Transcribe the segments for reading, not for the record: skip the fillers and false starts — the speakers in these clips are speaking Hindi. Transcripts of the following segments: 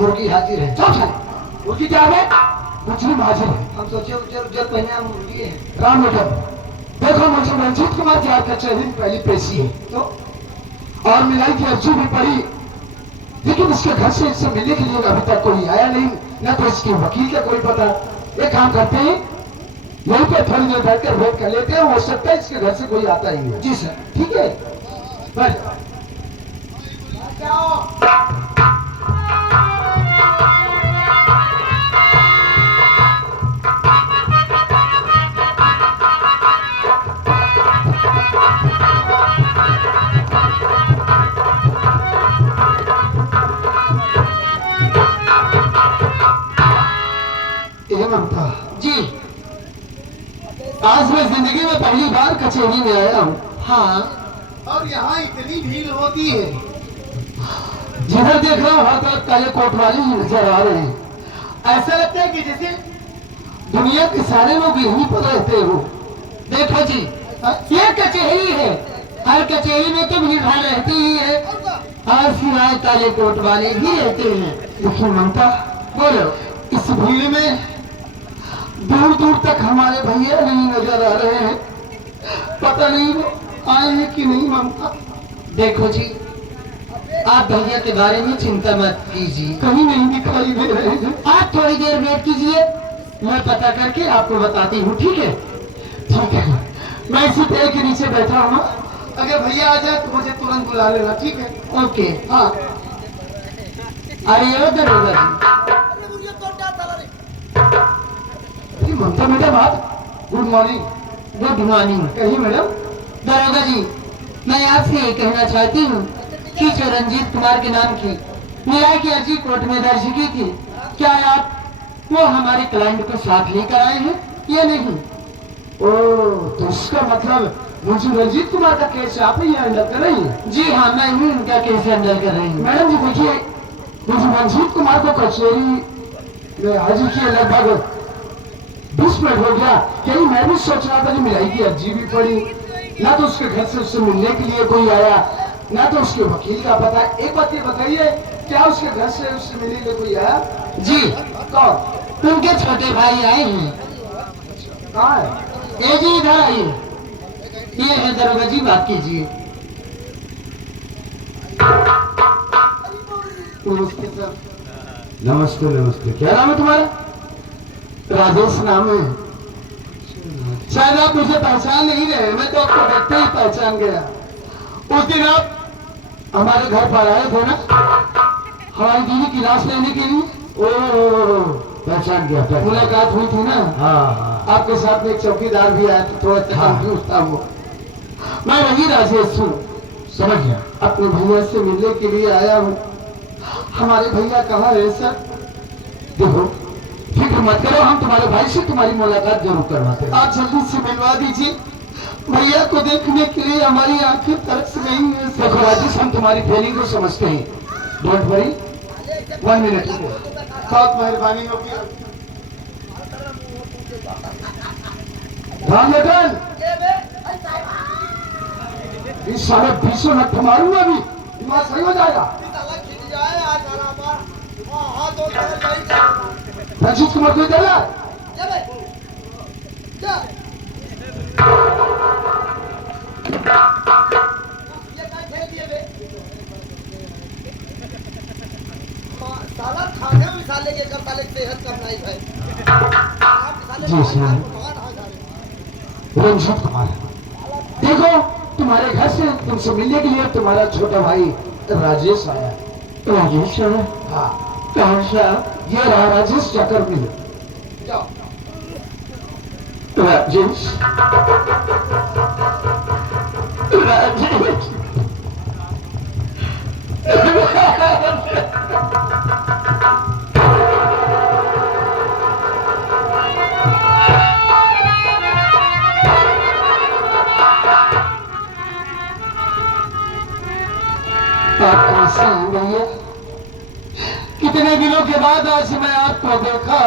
मुर्गी हाजिर है। चल चल, मुर्गी क्या है? मुस्लिम हाजिर है। हम सोचे जो पहले हम मुर्गी है। राम लोटन, देखो मुझे रंजीत कुमार की आपका कचहरी में पहली पेशी है तो और मिलाई की अर्जी भी पड़ी, लेकिन इसके घर से इससे मिलने के लिए अभी तक कोई आया नहीं, न तो इसके वकील का कोई पता। एक काम करते हैं, यहीं पे थोड़ी देर बैठकर वेट कर लेते हैं, हो सकता है इसके घर से कोई आता ही हो। जी सर। ठीक है, बैठ जाओ। ममता जी। आज मैं जिंदगी में पहली बार कचहरी में आया हूँ। हाँ, और यहाँ इतनी भीड़ होती है। जिधर देख रहा हूँ हर तरफ काले कोट वाले ही नजर आ रहे हैं। ऐसा लगता है कि जैसे दुनिया के सारे लोग यहीं पर रहते हो। देखो जी, ये कचहरी है, हर कचहरी में तो भीड़ भाड़ रहती ही है और सिवाय काले कोट वाले भी रहते हैं। देखिए ममता, बोलो। इस भीड़ में दूर दूर तक हमारे भैया नहीं नजर आ रहे हैं, पता नहीं वो आए हैं कि नहीं ममता। देखो जी, आप भैया के बारे में चिंता मत कीजिए, कहीं नहीं दिखाई दे रहे हैं। आप थोड़ी देर वेट कीजिए, मैं पता करके आपको बताती हूँ। ठीक है? ठीक है, मैं इसी पेड़ के नीचे बैठा हूँ। अगर भैया आ जाए तो मुझे तुरंत बुला लेना। ठीक है? ओके। हाँ, अरे ओ दरोगा जी। ममता मैडम आप, गुड मॉर्निंग। Good morning. कहिए मैडम। दरोगा जी, मैं आपसे ये कहना चाहती हूँ कि जो रंजीत कुमार के नाम की न्याय की अर्जी कोर्ट में दर्ज की थी, क्या आप वो हमारे क्लाइंट को साथ लेकर आए हैं या नहीं? ओह, तो इसका मतलब मुझे रंजीत कुमार का केस आप ही हैंडल कर रही हैं? जी हाँ, मैं ही उनका केस हैंडल कर रही हूँ। मैडम जी देखिए, मुझे रंजीत कुमार को कचहरी में हाजिर किए लगभग 20 मिनट हो गया। यही मैं भी सोच रहा था कि मिलाई की अर्जी भी पड़ी, ना तो उसके घर से उससे मिलने के लिए कोई आया, ना तो उसके वकील का पता। एक बात ये बताइए, क्या उसके घर से उससे मिलने के लिए कोई आया? जी, कौन? उनके छोटे भाई आए हैं। कहाँ है? ये जी इधर आइए, ये है दरोगा जी, बात कीजिए। नमस्ते सर। नमस्ते नमस्ते। क्या नाम है तुम्हारा? राजेश नाम है। शायद आप मुझे पहचान नहीं रहे, मैं तो आपको देखते ही पहचान गया। उस दिन आप हमारे घर पर आए थे ना, हमारी दीदी की लाश लेने के लिए। ओ, पहचान गया। मुलाकात हुई थी ना? हाँ। आपके साथ में एक चौकीदार भी आया था, थोड़ा सा कंफ्यूज था वो। मैं वही राजेश हूँ। समझ गया। अपने भैया से मिलने के लिए आया हूँ। हमारे भैया कहाँ है सर? देखो, फिक्र मत करो, हम तुम्हारे भाई से तुम्हारी मुलाकात जरूर करवाते हैं। आप जल्दी से मिलवा दीजिए, भैया को देखने के लिए हमारी आंखें तरस गई हैं। देखो राजेश, हम तुम्हारी फीलिंग को समझते हैं, डोंट वरी। 1 मिनट, बहुत मेहरबानी होगी। राम लगन, इस सारे 20 मिनट मारूंगा अभी, दिमाग सही हो जाएगा। रंजीत कुमार को इधर ला। साला खाने में साले के कर साले सेहत कम नहीं है। जी सर। रंजीत कुमार, देखो तुम्हारे घर से तुमसे मिलने के लिए तुम्हारा छोटा भाई राजेश आया। राजेश? हाँ, कहाँ से? ये रहा राजेश, जाकर मिलो। जाओ। राजेश, राजेश, भैया, कितने दिनों के बाद आज मैं आपको देखा।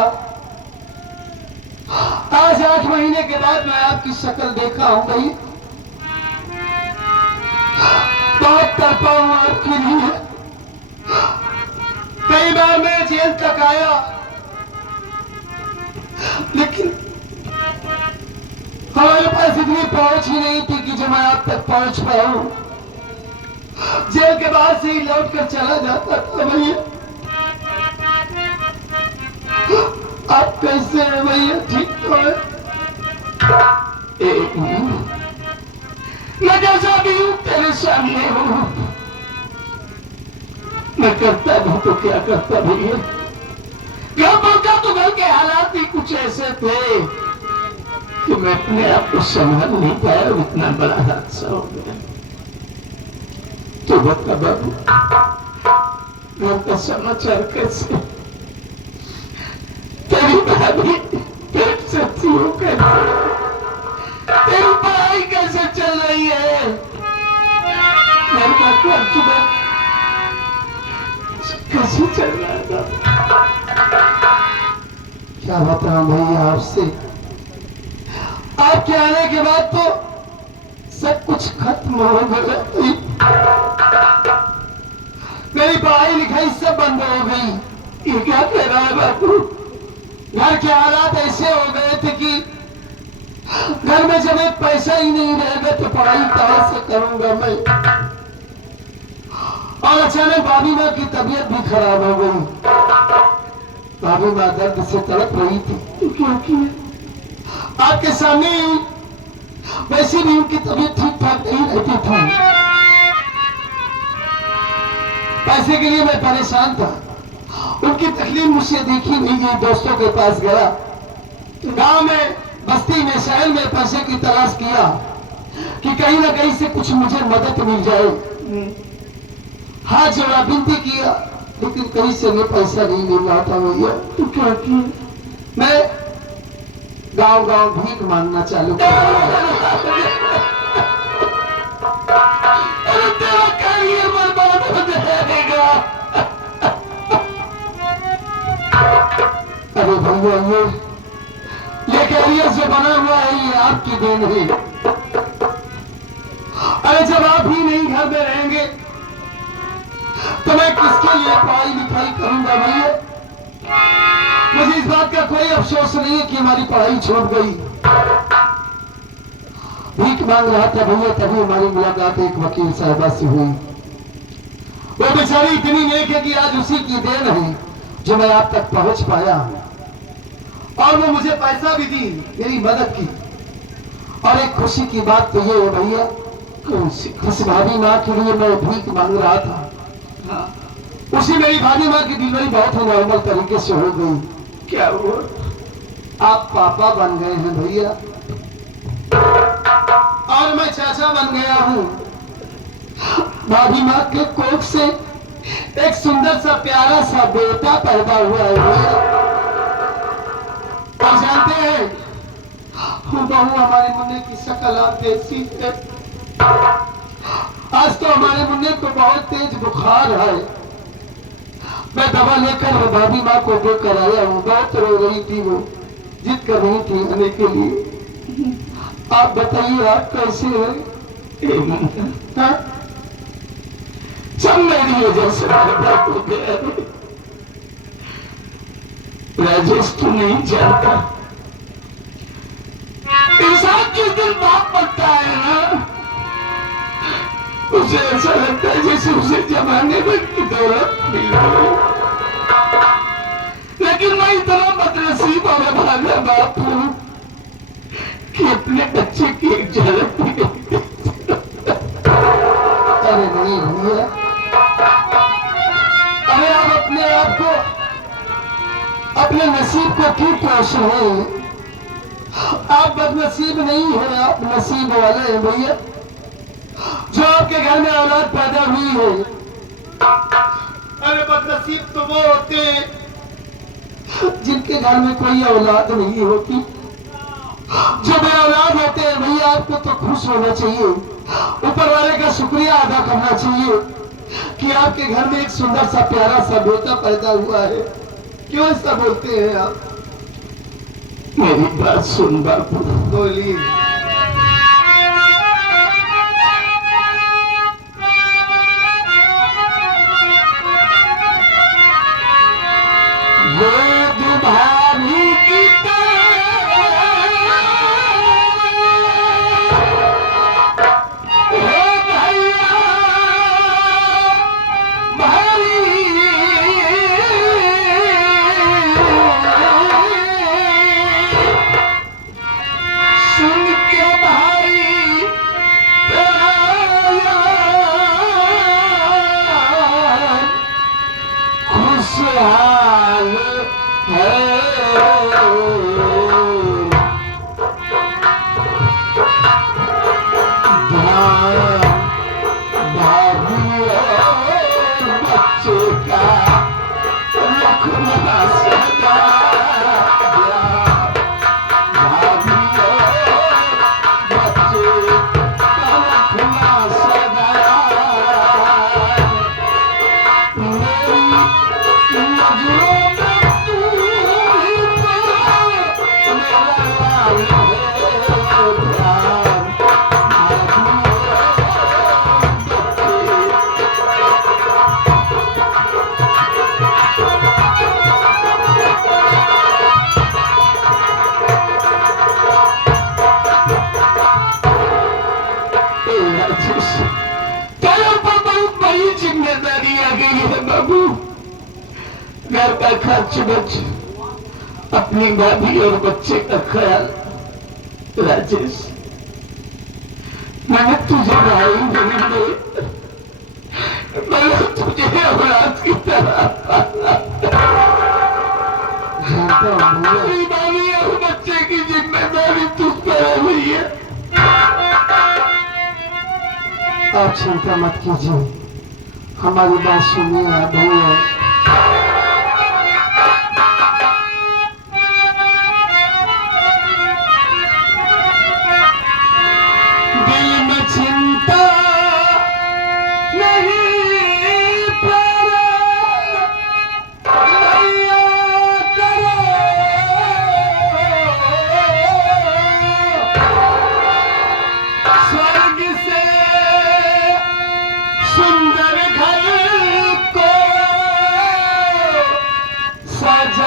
आज 8 महीने के बाद मैं आपकी शक्ल देखा हूं भाई। बहुत तड़पा हूं आपके लिए, कई बार मैं जेल तक आया, लेकिन हमारे पास इतनी पहुंच ही नहीं थी कि जो मैं आप तक पहुंच पाऊं। जेल के बाद से ही लौट कर चला जाता था भैया। आप कैसे हैं भैया, ठीक तो है? मैं जैसा भी हूं तेरे सामने हूं। मैं करता भी तो क्या करता भैया। घर पहुंचा तो घर के हालात ही कुछ ऐसे थे कि मैं अपने आप को संभाल नहीं पाया। इतना बड़ा हादसा हो गया। तो बता बाबू, घर का समाचार कैसे? तेरी भाभी पेट से थी हो कैसे? तेरी पढ़ाई कैसे चल रही है? घर का खर्च कैसे चल रहा था? क्या बताऊं भैया आपसे, आपके आने के बाद तो सब कुछ खत्म हो गया। मेरी पढ़ाई लिखाई सब बंद हो गई। ये क्या कह रहा है बाबू? घर के हालात ऐसे हो गए थे कि घर में जब एक पैसा ही नहीं रहेगा तो पढ़ाई कहां से करूंगा मैं। और अचानक भाभी माँ की तबीयत भी खराब हो गई। भाभी माँ दर्द से तड़प रही थी क्योंकि आपके सामने ही वैसे भी उनकी तबीयत ठीक ठाक नहीं रहती थी। पैसे के लिए मैं परेशान था। उनकी तकलीफ मुझसे देखी नहीं गई। दोस्तों के पास गया, गांव में, बस्ती में, शहर में पैसे की तलाश किया कि कहीं ना कहीं से कुछ मुझे मदद मिल जाए। हाथ जोड़ा, विनती किया, लेकिन कहीं से मैं पैसा नहीं मिल रहा था भैया। तो क्या किया? मैं गांव गांव भीख मांगना चालू कर दिया। तेरा करियर बर्बाद हो जाएगा। अरे भैया, ये करियर जो बना हुआ है ये आपकी देन है। अरे जब आप ही नहीं घर में रहेंगे तो मैं किसके लिए पढ़ाई लिखाई करूंगा भैया? मुझे इस बात का कोई अफसोस नहीं है कि हमारी पढ़ाई छूट गई। भीख मांग रहा था भैया, तभी हमारी मुलाकात एक वकील साहबा से हुई। वो बेचारी इतनी नेक है कि आज उसी की देन है जो मैं आप तक पहुंच पाया हूं। और वो मुझे पैसा भी दी, मेरी मदद की। और एक खुशी की बात तो ये है भैया, खुश भाभी माँ के लिए मैं भीख मांग रहा था। उसी मेरी भाभी माँ की डिलीवरी बहुत ही नॉर्मल तरीके से हो गई। क्या हुआ? आप पापा बन गए हैं भैया, और मैं चाचा बन गया हूँ। भाभी माँ के कोख से एक सुंदर सा प्यारा सा बेटा पैदा हुआ है भैया। और जानते हैं, बहू हमारे मुन्ने की शक्ल आप देखती है। आज तो हमारे मुन्ने को बहुत तेज बुखार है। मैं दवा लेकर वो भाभी माँ को देकर आया हूँ। बहुत रो रही थी, वो जिद कर रही थी आने के लिए। आप बताइए आप कैसे हैं? सब मेरी वजह से बर्बाद हो गया। राजेश तू नहीं जानता, इंसान जिस दिन बाप बनता है ना, उसे ऐसा लगता है जैसे उसे जमाने में की दौलत मिल गई। लेकिन मैं इतना बदनसीब और भागा बाप हूं कि अपने बच्चे की एक झलक भी नहीं। अरे नहीं भैया, अरे आप अपने आप को, अपने नसीब को क्यों कोस रहे हैं? आप बदनसीब नहीं हैं, आप नसीब वाले हैं भैया। जो आपके घर में औलाद पैदा हुई है। अरे बदनसीब तो वो होते हैं जिनके घर में कोई औलाद नहीं होती। जो बे औलाद होते हैं भैया, आपको तो खुश होना चाहिए, ऊपर वाले का शुक्रिया अदा करना चाहिए कि आपके घर में एक सुंदर सा प्यारा सा बेटा पैदा हुआ है। क्यों ऐसा बोलते हैं आप? मेरी बात सुन बापू। बोलिए। खुदा सदा भाभी बच्चे खुदा सदा मेरी नजरों में तू ही तो मेरा लाल है प्यार जिम्मेदारी आ गई है बाबू। घर का खर्च बच, अपनी भाभी और बच्चे का ख्याल। राजेश, मैंने तुझे भाई नहीं दे, मैंने तुझे औलाद की तरह अपनी भाभी और बच्चे की जिम्मेदारी तुझ पर है भैया। आप चिंता मत कीजिए, हमारी बात सुनिए भैया। दिल में चिंता नहीं भैया करो, स्वर्ग से सुंदर घर को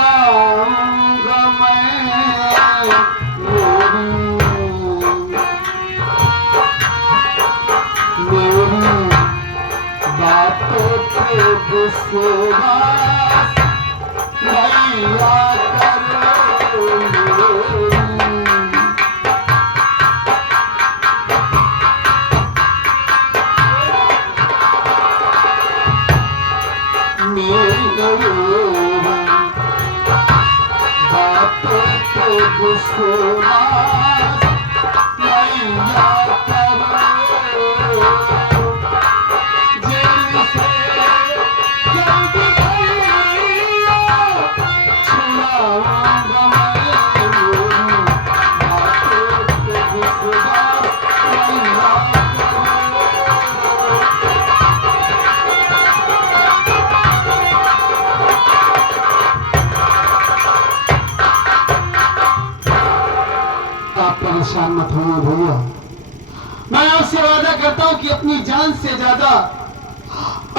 सजाऊंगा मैं। मेरी बातों पे विश्वास भैया करो। बातों पे विश्वास भैया करो। जेल से जल्दी भैया छुड़ाऊंगा मैं। बातों पे विश्वास भैया परेशान मत होइए भैया। मैं आपसे वादा करता हूं कि अपनी जान से ज्यादा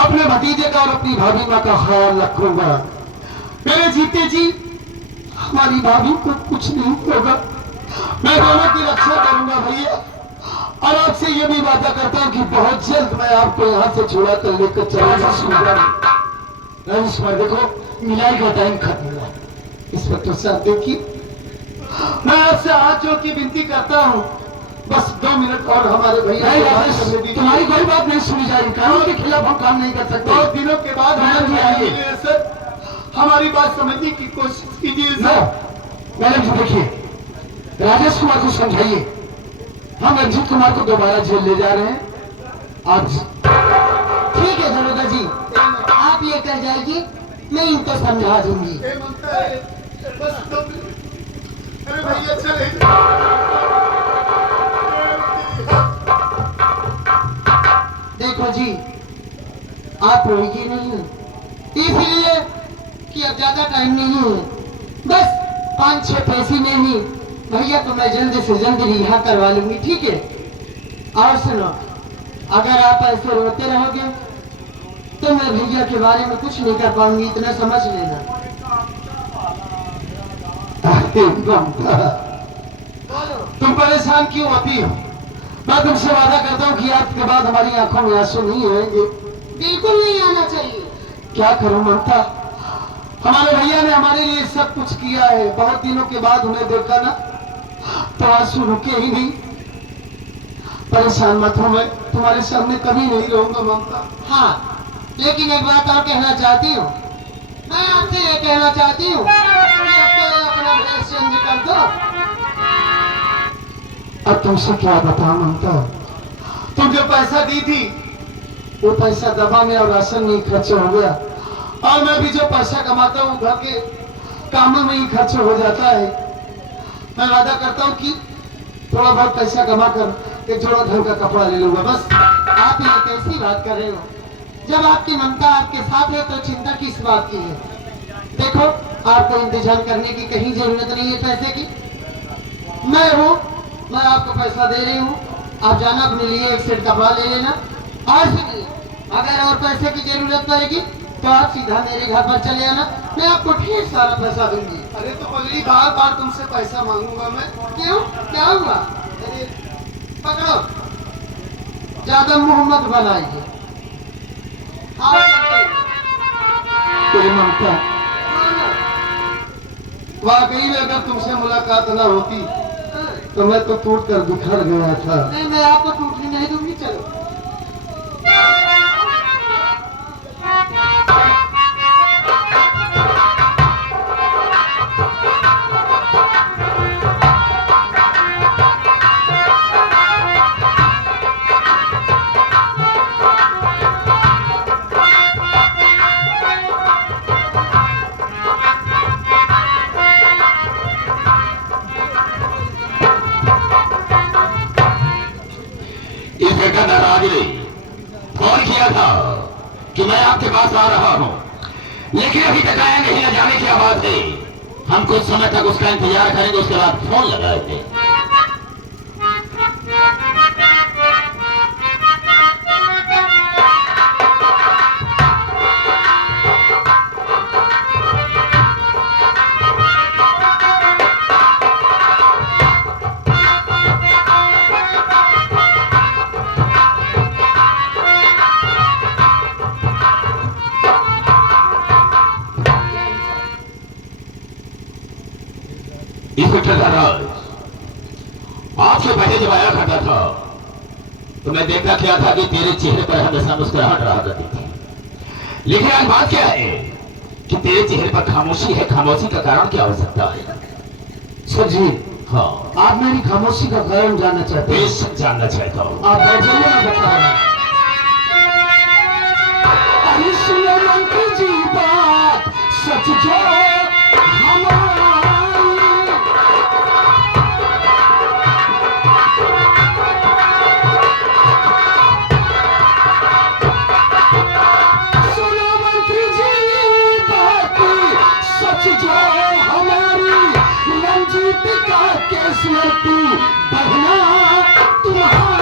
अपने भतीजे का और अपनी भाभी माँ का ख्याल रखूंगा। मेरे जीते जी हमारी भाभी को कुछ नहीं होगा, मैं दोनों की रक्षा करूंगा भैया। और आपसे ये भी वादा करता हूं कि बहुत जल्द मैं आपको यहाँ से छुड़ा कर लेकर चला जाऊंगा। रमेश कुमार, देखो मिलाई का टाइम खत्म हुआ। इंस्पेक्टर साहब देखिए, मैं आपसे हाथ जोड़ की विनती करता हूँ, बस 2 मिनट और हमारे भैया तुम्हारी कोई बात नहीं सुनी जाएगी। कानून के खिलाफ हम काम नहीं कर सकते। 2 दिनों के बाद सर हमारी बात समझने की कोशिश कीजिए सर। मैडम जी देखिए, राजेश कुमार को समझाइए, हम रंजीत कुमार को दोबारा जेल ले जा रहे हैं। आप ठीक है दरोगा जी, आप ये कर जाइए, मैं इनको समझा दूंगी। अरे भैया चले देखो जी, आप रोइए नहीं, इसलिए कि अब ज्यादा टाइम नहीं है, बस 5-6 पैसे में ही भैया को मैं जल्द से जल्द रिहा करवा लूंगी, ठीक है? और सुनो, अगर आप ऐसे रोते रहोगे तो मैं भैया के बारे में कुछ नहीं कर पाऊंगी, इतना समझ लेना। तुम परेशान क्यों होती हो? मैं तुमसे वादा करता हूँ कि आज के बाद हमारी आंखों में आंसू नहीं आएंगे। बिल्कुल नहीं आना चाहिए। क्या करूं ममता, हमारे भैया ने हमारे लिए सब कुछ किया है। बहुत दिनों के बाद उन्हें देखा ना तो आंसू रुके ही नहीं। परेशान मत हो, मैं तुम्हारे सामने कभी नहीं रहूंगा ममता। हाँ, लेकिन एक बात और कहना चाहती हूँ, मैं आपसे ये कहना चाहती हूँ कि अपना ड्रेस चेंज कर दो। अब तुमसे क्या बताऊं ममता, तुम जो पैसा दी थी वो पैसा दवा में और राशन में खर्च हो गया। और मैं भी जो पैसा कमाता हूँ घर के कामों में ही खर्च हो जाता है। मैं वादा करता हूँ कि थोड़ा बहुत पैसा कमा कर एक जोड़ा ढंग का कपड़ा ले लूंगा। बस आप ये कैसी बात कर रहे हो? जब आपकी ममता आपके साथ है तो चिंता किस बात की है? देखो, आपको इंतजाम करने की कहीं जरूरत नहीं है पैसे की। मैं हूँ, मैं आपको पैसा दे रही हूँ। आप जाना अपने लिए एक सेट कपड़ा ले लेना। और सुनिए, अगर और पैसे की जरूरत पड़ेगी तो आप सीधा मेरे घर पर चले आना, मैं आपको ढेर सारा पैसा दूंगी। अरे तो बोली बार बार तुमसे पैसा मांगूंगा मैं। क्यों, क्या हुआ? अरे पकड़ो। ज्यादा मुंह मत बनाइए। आप चलते हैं। तेरी ममता वाकई में अगर तुमसे मुलाकात ना होती तो मैं तो टूट कर बिखर गया था। नहीं, मैं आपको टूटने नहीं दूंगी। चलो। फोन किया था कि मैं आपके पास आ रहा हूं, लेकिन अभी तक आया नहीं। न जाने क्या बात है। हम कुछ समय तक उसका इंतजार करेंगे, उसके बाद फोन लगाएंगे। इंस्पेक्टर धनराज, आपके पहले जब आया करता था तो मैं देखा क्या था कि तेरे चेहरे पर हमेशा मुस्कुराहट रहा करती थी, लेकिन आज बात क्या है कि तेरे चेहरे पर खामोशी है। खामोशी का कारण क्या हो सकता है? सर जी, हाँ, आप मेरी खामोशी का कारण जानना चाहते हैं? बेशक जानना चाहता हूँ। आप बैठ जाइए, मैं बता रहा हूँ। अरे सुनो मंत्री जी बात सच जो हमारी। सुनो मंत्री जी बात सच जो हमारी। रंजीत का केस में तू बहना तुम्हारी।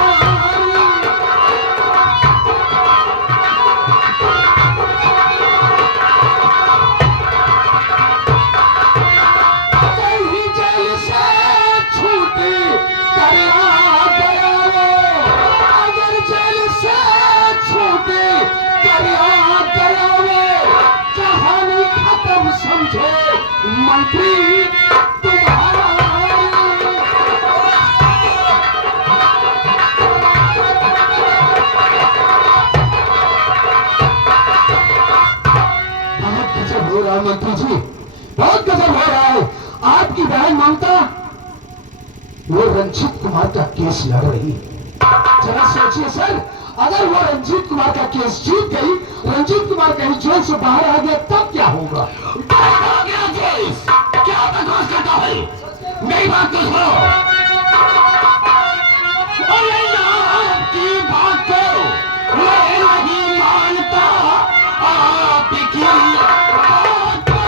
कहीं जेल से छूट कर आ गया वो। अगर जेल से छूट कर आ गया वो, कहानी खत्म समझो मंत्री तुम्हारी। बहुत गजब हो रहा है मंत्री जी, बहुत गजब हो रहा है। आपकी बहन ममता वो रंजीत कुमार का केस लड़ रही है। जरा सोचिए सर, अगर वो रंजीत कुमार का केस जीत गई, रंजीत कुमार कहीं जेल से बाहर आ गया, तब क्या होगा? क्या बकवास करता है? मेरी बात तो सुनो। अरे आपकी बात को मैं नहीं मानता, आपकी बात को।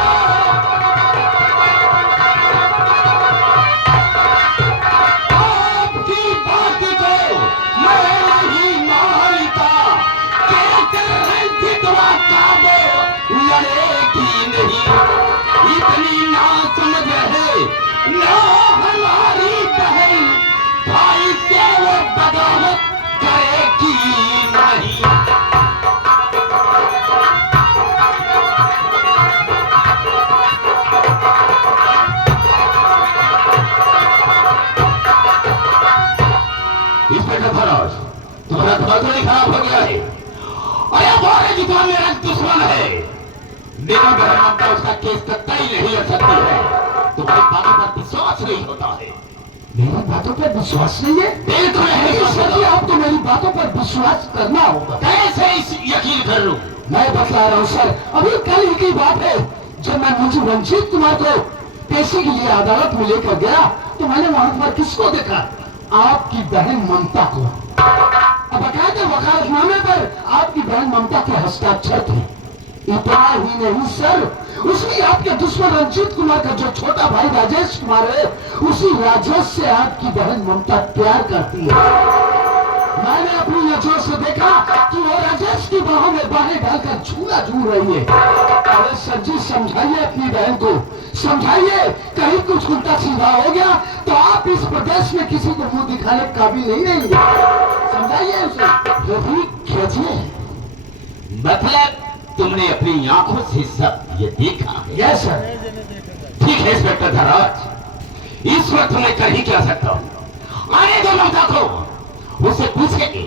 आपकी बात को मैं नहीं मानता। रंजीत का वो लड़ेगी नहीं, इतनी ना समझ है ना हमारी बहन। भाई से वो बगावत करेगी नहीं। इंस्पेक्टर धनराज, तुम्हारा दिमाग तो नहीं खराब हो गया है? अरे बोरे जितना मेरा दुश्मन है। मेरा बहन ममता उसका केस कतई नहीं लड़ सकती है। तुम्हारी बातों पर विश्वास नहीं होता है। मेरी बातों पर विश्वास नहीं है? बिल्कुल नहीं नहीं विश्वास सर जी, होगा। आपको मेरी बातों पर विश्वास करना होगा। कैसे यकीन कर लूं? मैं बतला रहा हूँ सर, अभी कल ही की बात है, जब मैं मुझे रंजीत कुमार को पेशी के लिए अदालत में लेकर गया तो मैंने वहां पर किसको देखा? आपकी बहन ममता को। अब बकायदे वकालतनामे पर आपकी बहन ममता के हस्ताक्षर थे। इतना ही नहीं सर, उसी आपके दुश्मन रंजीत कुमार का जो छोटा भाई राजेश कुमार है, उसी राजेश से आपकी बहन ममता प्यार करती है। मैंने अपनी नजरों से देखा कि वो राजेश की बाहों में बाहें डालकर झूला झूल रही है। अरे सर जी, समझाइए अपनी बहन को, समझाइए। कहीं कुछ उल्टा सीधा हो गया तो आप इस प्रदेश में किसी को मुंह दिखाने के काबिल नहीं रहेंगे। समझाइए उसे। रवि कीजिए। मतलब तुमने अपनी आंखों से सब ये देखा है? Yes sir. ठीक है इंस्पेक्टर धराज, इस वक्त मैं कर ही क्या सकता हूं? आने दो ममता को, उससे पूछेंगे।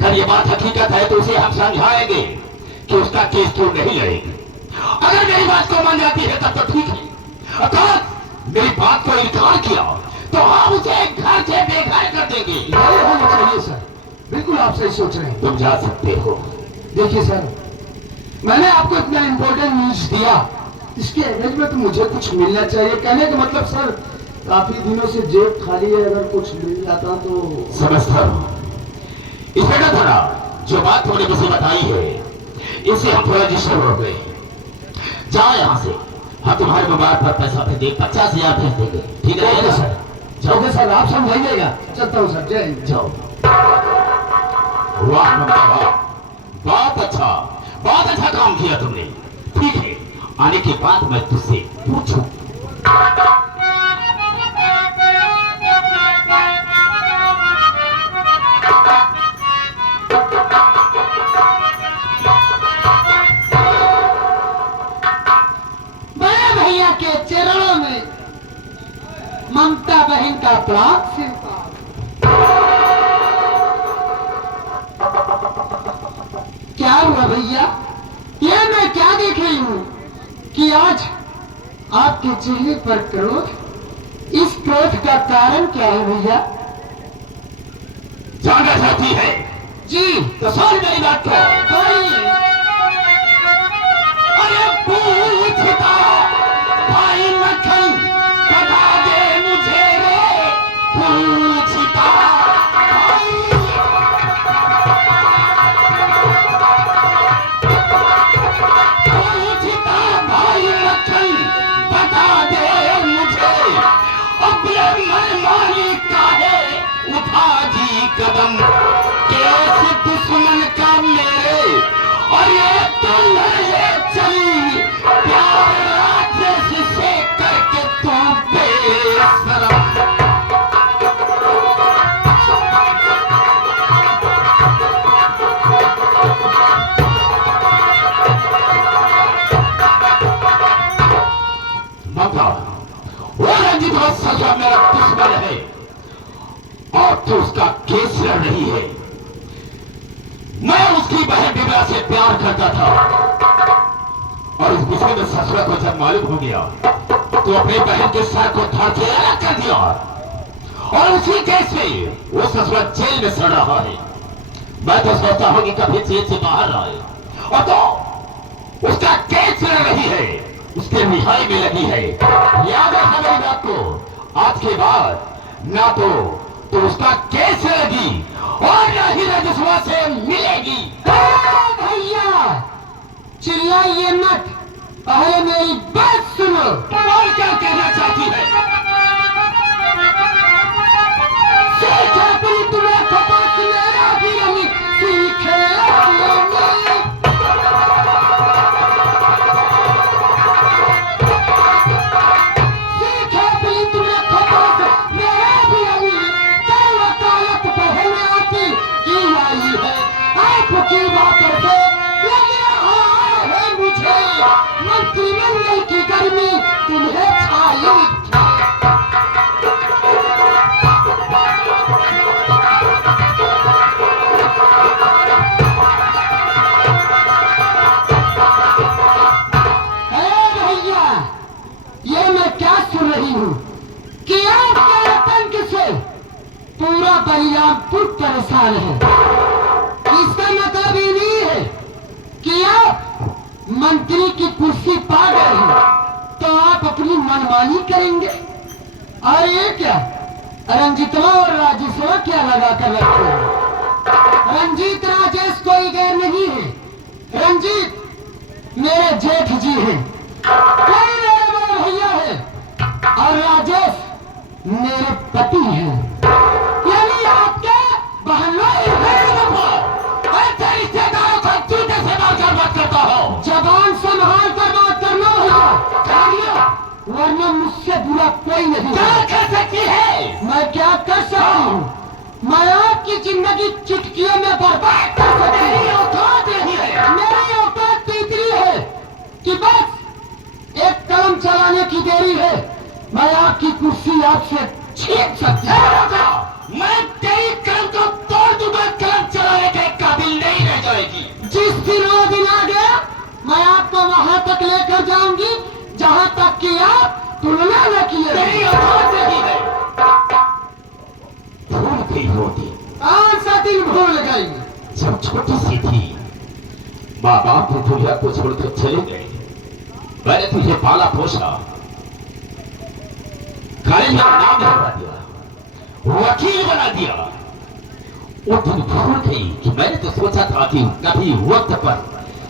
अगर ये बात हकीकत है तो उसे हम समझाएंगे कि उसका केस क्यों नहीं लड़ेगी। अगर मेरी बात को मान जाती है तब तो ठीक है, अगर मेरी बात को इनकार किया तो हम उसे घर से बेघर कर देंगे। ये होना चाहिए सर, बिल्कुल आप सही सोच रहे हैं। तुम जा सकते हो। देखिए सर, मैंने आपको इतना इंपॉर्टेंट न्यूज दिया, इसके एवज में तो मुझे कुछ मिलना चाहिए। कहने का मतलब सर, काफी दिनों से जेब खाली है, अगर कुछ मिल जाता तो। समझता हूं। इंस्पेक्टर धराज, जो बात तुमने मुझे बताई है इससे हम थोड़ा डिस्टर्ब हो गए। जाओ यहाँ से, हम तुम्हारे मोबाइल पर पैसा भेज देंगे, 50,000 भेज देंगे। ठीक है ओके सर, जाओ। ओके सर, आप समझाइएगा। चलता हूँ सर, जय हिंद। जाओ। वाह ममता वाह, बहुत अच्छा काम किया तुमने। ठीक है, आने के बाद मैं तुझसे पूछूं। बड़े भैया के चरणों में ममता बहन का प्राण सिरता। क्या हुआ भैया? ये मैं क्या देख रही हूँ कि आज आपके चेहरे पर क्रोध? इस क्रोध का कारण क्या है भैया? जानना चाहती है? जी तो सुन मेरी बात को। बोलिए। अरे पूछता भाई मक्खन, बता दे मुझे रे, पूछता भाई। पूछता भाई मक्खन, बता दे मुझे, अपने मनमानी का है उठा जी कदम, कैसे दुश्मन का मेरे, और ये तो लड़े चली प्यार राक्षस से करके तू बेशरम। ममता, वो रंजित और सजा मेरा दुश्मन है और तू उसका केस लड़ रही है। मैं उसकी बहन विमला से प्यार करता था और इस विषय में ससुरा को जब मालूम हो गया तो अपने बहन के सर को धड़ से अलग कर दिया और उसी केस में वो ससुरा जेल में सड़ रहा है। मैं तो सोचता हूं कि कभी जेल से बाहर आए, और तो उसका केस लड़ रही है, उसके रिहाई में लगी है। याद रखना मेरी बात को, आज के बाद ना तो उसका केस लगी और ना ही रजस्वा से मिलेगी। भैया चिल्लाइए मत, पहले मेरी बात सुनो। और क्या कहना चाहती है? सीखे अपनी तुम्हें खपास मेरा भी नहीं सीखे अपनी। सीखे अपनी तुम्हें खपास मेरा भी नहीं, कल वकालत पहले आती की आई है आपकी बातों से लग रहा है मुझे मंत्रिमंडल की गर्मी तुम्हें छाई। ये मैं क्या सुन रही हूँ कि आपके आतंक बलिरामपुर परेशान है। इसका मतलब ये नहीं है कि आप मंत्री की कुर्सी पा गए हैं तो आप अपनी मनमानी करेंगे। और ये क्या, रंजीतवा और राजेशवा क्या लगा कर रखे हैं? रंजीत राजेश कोई गैर नहीं है। रंजीत मेरे जेठ जी हैं, कोई मेरे बड़े भैया है, और राजेश मेरे पति हैं, यानी आपके बहनोई हैं। बात करता हो, जबान संभाल कर बात करना भैया, वरना मुझसे बुरा कोई नहीं। क्या कर सकती है? मैं क्या कर सकती हूँ? मैं आपकी जिंदगी चुटकियों में बर्बाद कर सकती हूँ। मेरी औकात नहीं है। मेरी औकात तो इतनी है कि बस एक कलम चलाने की देरी है, मैं आपकी कुर्सी आपसे छीन सकती हूँ। मैं तेरी कलम को तोड़ दूंगा, कलम चलाने के काबिल नहीं रह जाएगी। जिस दिन वो दिन आ गया, मैं आपको वहां तक लेकर जाऊंगी जहां तक कि आप तुलना न किए। तेरी औकात नहीं है। भूल गई वो दिन, कौन सा दिन भूल गई? जब छोटी सी थी, माँ बाप ने दुनिया को छोड़कर चले गए। मैंने तुझे पाला पोसा, कॉलेज में नाम लिखवा दिया, वकील बना दिया। वो दिन भूल गई कि मैंने तो सोचा था कि कभी वक्त पर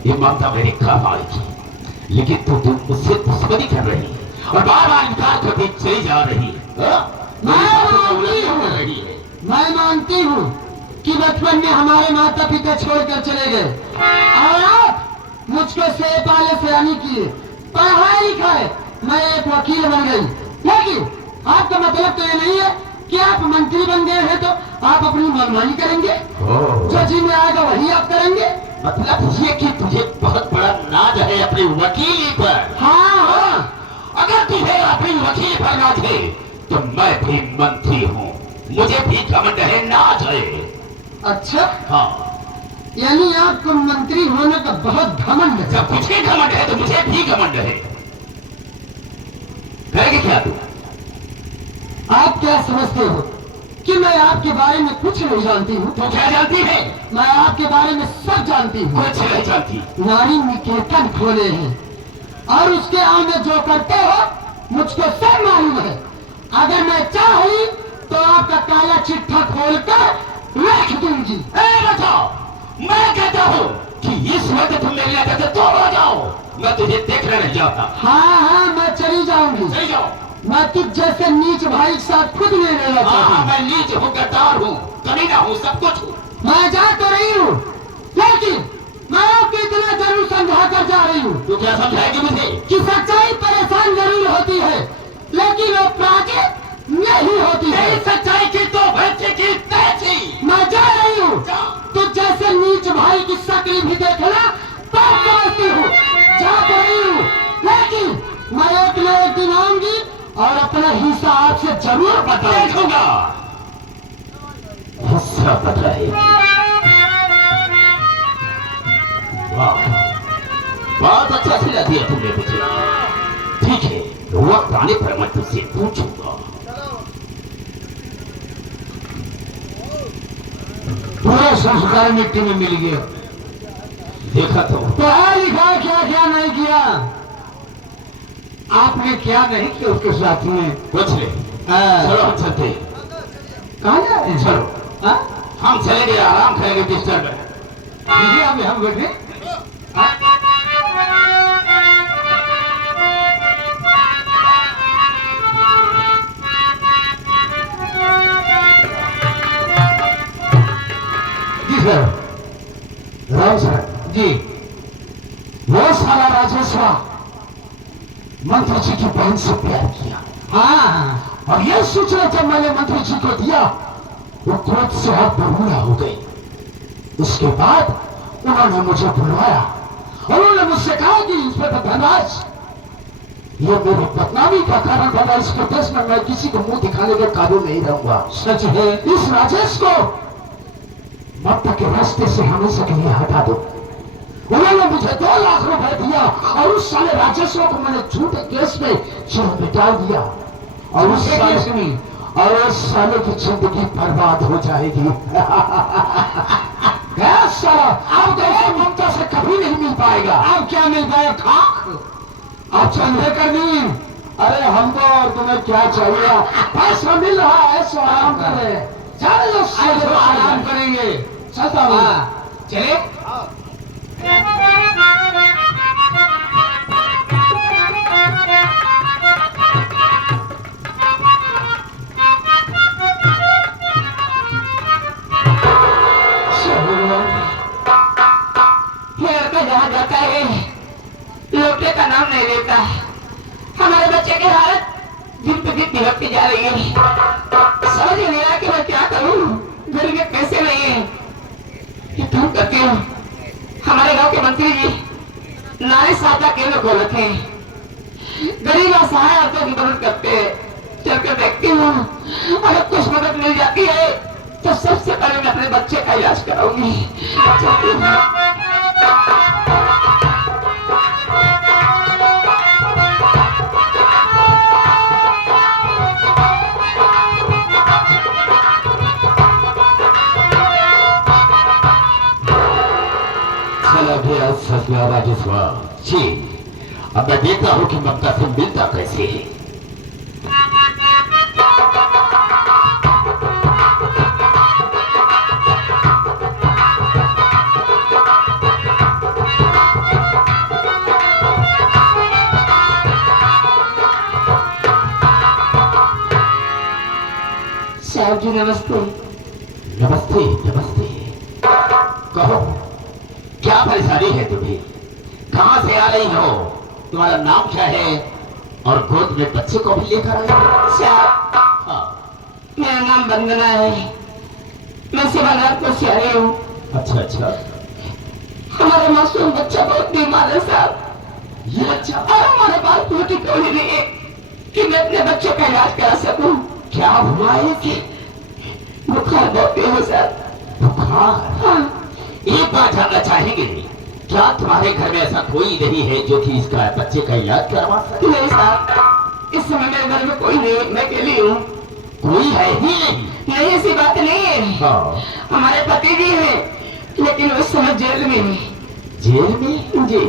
ये ममता मेरे काम आएगी, लेकिन तुम मुझसे दुश्मनी कर रही है और बार बार इनकार करके चली जा रही है। मैं मानती हूँ कि बचपन में हमारे माता पिता छोड़कर चले गए और आप मुझको से पाले सयानी किए, पढ़ाई लिखाए, मैं एक वकील बन गई। लेकिन आपका मतलब तो ये नहीं है कि आप मंत्री बन गए हैं तो आप अपनी मनमानी करेंगे, जो जी में आएगा वही आप करेंगे। मतलब ये कि तुझे बहुत बड़ा नाज है अपनी वकीली पर। हाँ हाँ, अगर तुझे अपनी वकील पर नाज है तो मैं भी मंत्री हूँ, मुझे भी घमंड है, नाज है। अच्छा, हाँ, यानी आपको मंत्री होने का बहुत घमंड है। जब तुझे घमंड है तो मुझे भी घमंड है। करेंगे क्या तू? आप क्या समझते हो कि मैं आपके बारे में कुछ नहीं जानती हूँ? तू क्या जानती है? मैं आपके बारे में सब जानती हूँ। कुछ नहीं जानती। नारी निकेतन खोले हैं और उसके आम में जो करते हो मुझको सब मालूम है। अगर मैं चाहूँ तो आपका काला चिट्ठा खोलकर रख दूंगी। बताओ, मैं कहता हूँ कि इस वक्त तुम मेरे लिए तो हो जाओ, मैं तुझे देखने नहीं जाता। हाँ हाँ, मैं चली जाऊंगी। चली जाओ। मैं तुझ जैसे नीच भाई के साथ खुद नहीं रहना हाँ, चाहती। मैं नीच हूँ, गद्दार हूँ, कमीना हूँ, सब कुछ हूँ। मैं जा तो रही हूँ, लेकिन मैं आपको इतना जरूर समझा कर जा रही हूँ तू क्या समझाएगी मुझे? कि सच्चाई परेशान जरूर होती है, लेकिन वो प्राकृत नहीं होती है। तेरी सच्चाई की तो बच्चे की तैसी। मैं जा रही हूँ, जा। तो जैसे नीच भाई की शक्ल भी देखना तब समझती हूँ। जा तो रही हूँ, लेकिन मैं एक न एक दिन आऊंगी और अपना हिस्सा आपसे जरूर देखूंगा। हिस्सा बताएगा। वाह, बहुत अच्छा सिला दिया तुमने मुझे। ठीक है, वक्त आने पर मैं तुझसे पूछूंगा। पूरा संस्कार मिट्टी में मिल गया। देखा तो पढ़ा लिखा क्या क्या नहीं किया। आपने क्या नहीं किया उसके साथ में? कुछ नहीं। चलो हम चलते हैं। कहाँ जा रहे हैं? चलो, हाँ? हम चलेंगे, आराम करेंगे डिस्टर्ब में। दीजिए अभी हम बैठे। जी सर। राम सर, जी। वो साला राजेश्वर मंत्री जी की बहन से प्यार किया, हाँ, और यह सूचना जब मैंने मंत्री जी को दिया, वो क्रोध से हाथ बबूला हो गई। उसके बाद उन्होंने मुझे बुलवाया और उन्होंने मुझसे कहा कि इंस्पेक्टर धनराज, ये मेरी बदनामी का कारण बना, इस प्रदेश में मैं किसी को मुंह दिखाने के काबू नहीं रहूंगा। सच है। इस राजेश को ममता के रास्ते से हमेशा के लिए हटा दो। उन्होंने मुझे 2 लाख रुपए दिया और उस साले राजेश्वर को मैंने झूठे केस में जेल में डाल दिया। और उस उसके साले केस में? और उस साले की जिंदगी बर्बाद हो जाएगी। साला अब तो ममता से कभी नहीं मिल पाएगा। अब क्या मिल पाएगा? खाक आप चंदे कर दी। अरे हमको और तुम्हें क्या चाहिए? पैसा मिल रहा है सो आराम करे। चलो आराम करेंगे। चलता हूँ। चले जहाँ जाता है लौटने का नाम नहीं लेता। हमारे बच्चे की हालत दिन पे दिन बिगड़ती जा रही है। समझ ही नहीं रहा कि मैं क्या करूं। घर में पैसे नहीं है। ये काम करती हूँ। हमारे गांव के मंत्री जी नारी सहायता केंद्र खोले थे। गरीब असहाय औरतों की मदद करते हैं। चलकर देखती हूँ अगर कुछ मदद मिल जाती है तो सबसे पहले मैं अपने बच्चे का इलाज कराऊंगी। जी अब मैं देखता हूँ कि ममता से मिलता कैसे है। साहब जी नमस्ते। नमस्ते नमस्ते। कहो क्या परेशानी है तुम्हें? कहां से आ रही हो? तुम्हारा नाम क्या है? और गोद में बच्चे को भी लेकर आई हो? साहब हाँ। मेरा नाम वंदना है। मैं शिवराजपुर से आई हूँ। अच्छा अच्छा। हमारा मासूम बच्चा बहुत बीमार है साहब। ये बच्चा? और हमारे पास रोटी कौड़ी नहीं है कि मैं अपने बच्चे का इलाज करा सकूं। क्या हुआ है कि बुखार बहुत है साहब। बुखार? हाँ। एक बात जानना चाहेंगे, क्या तुम्हारे घर में ऐसा कोई नहीं है जो कि इसका बच्चे का इलाज करवा सके? नहीं साहब इस समय मेरे घर में कोई नहीं। मैं अकेली हूँ। कोई है ही नहीं? नहीं ऐसी बात नहीं है। हाँ। हमारे पति जी हैं लेकिन उस समय जेल में है। जेल में? जी।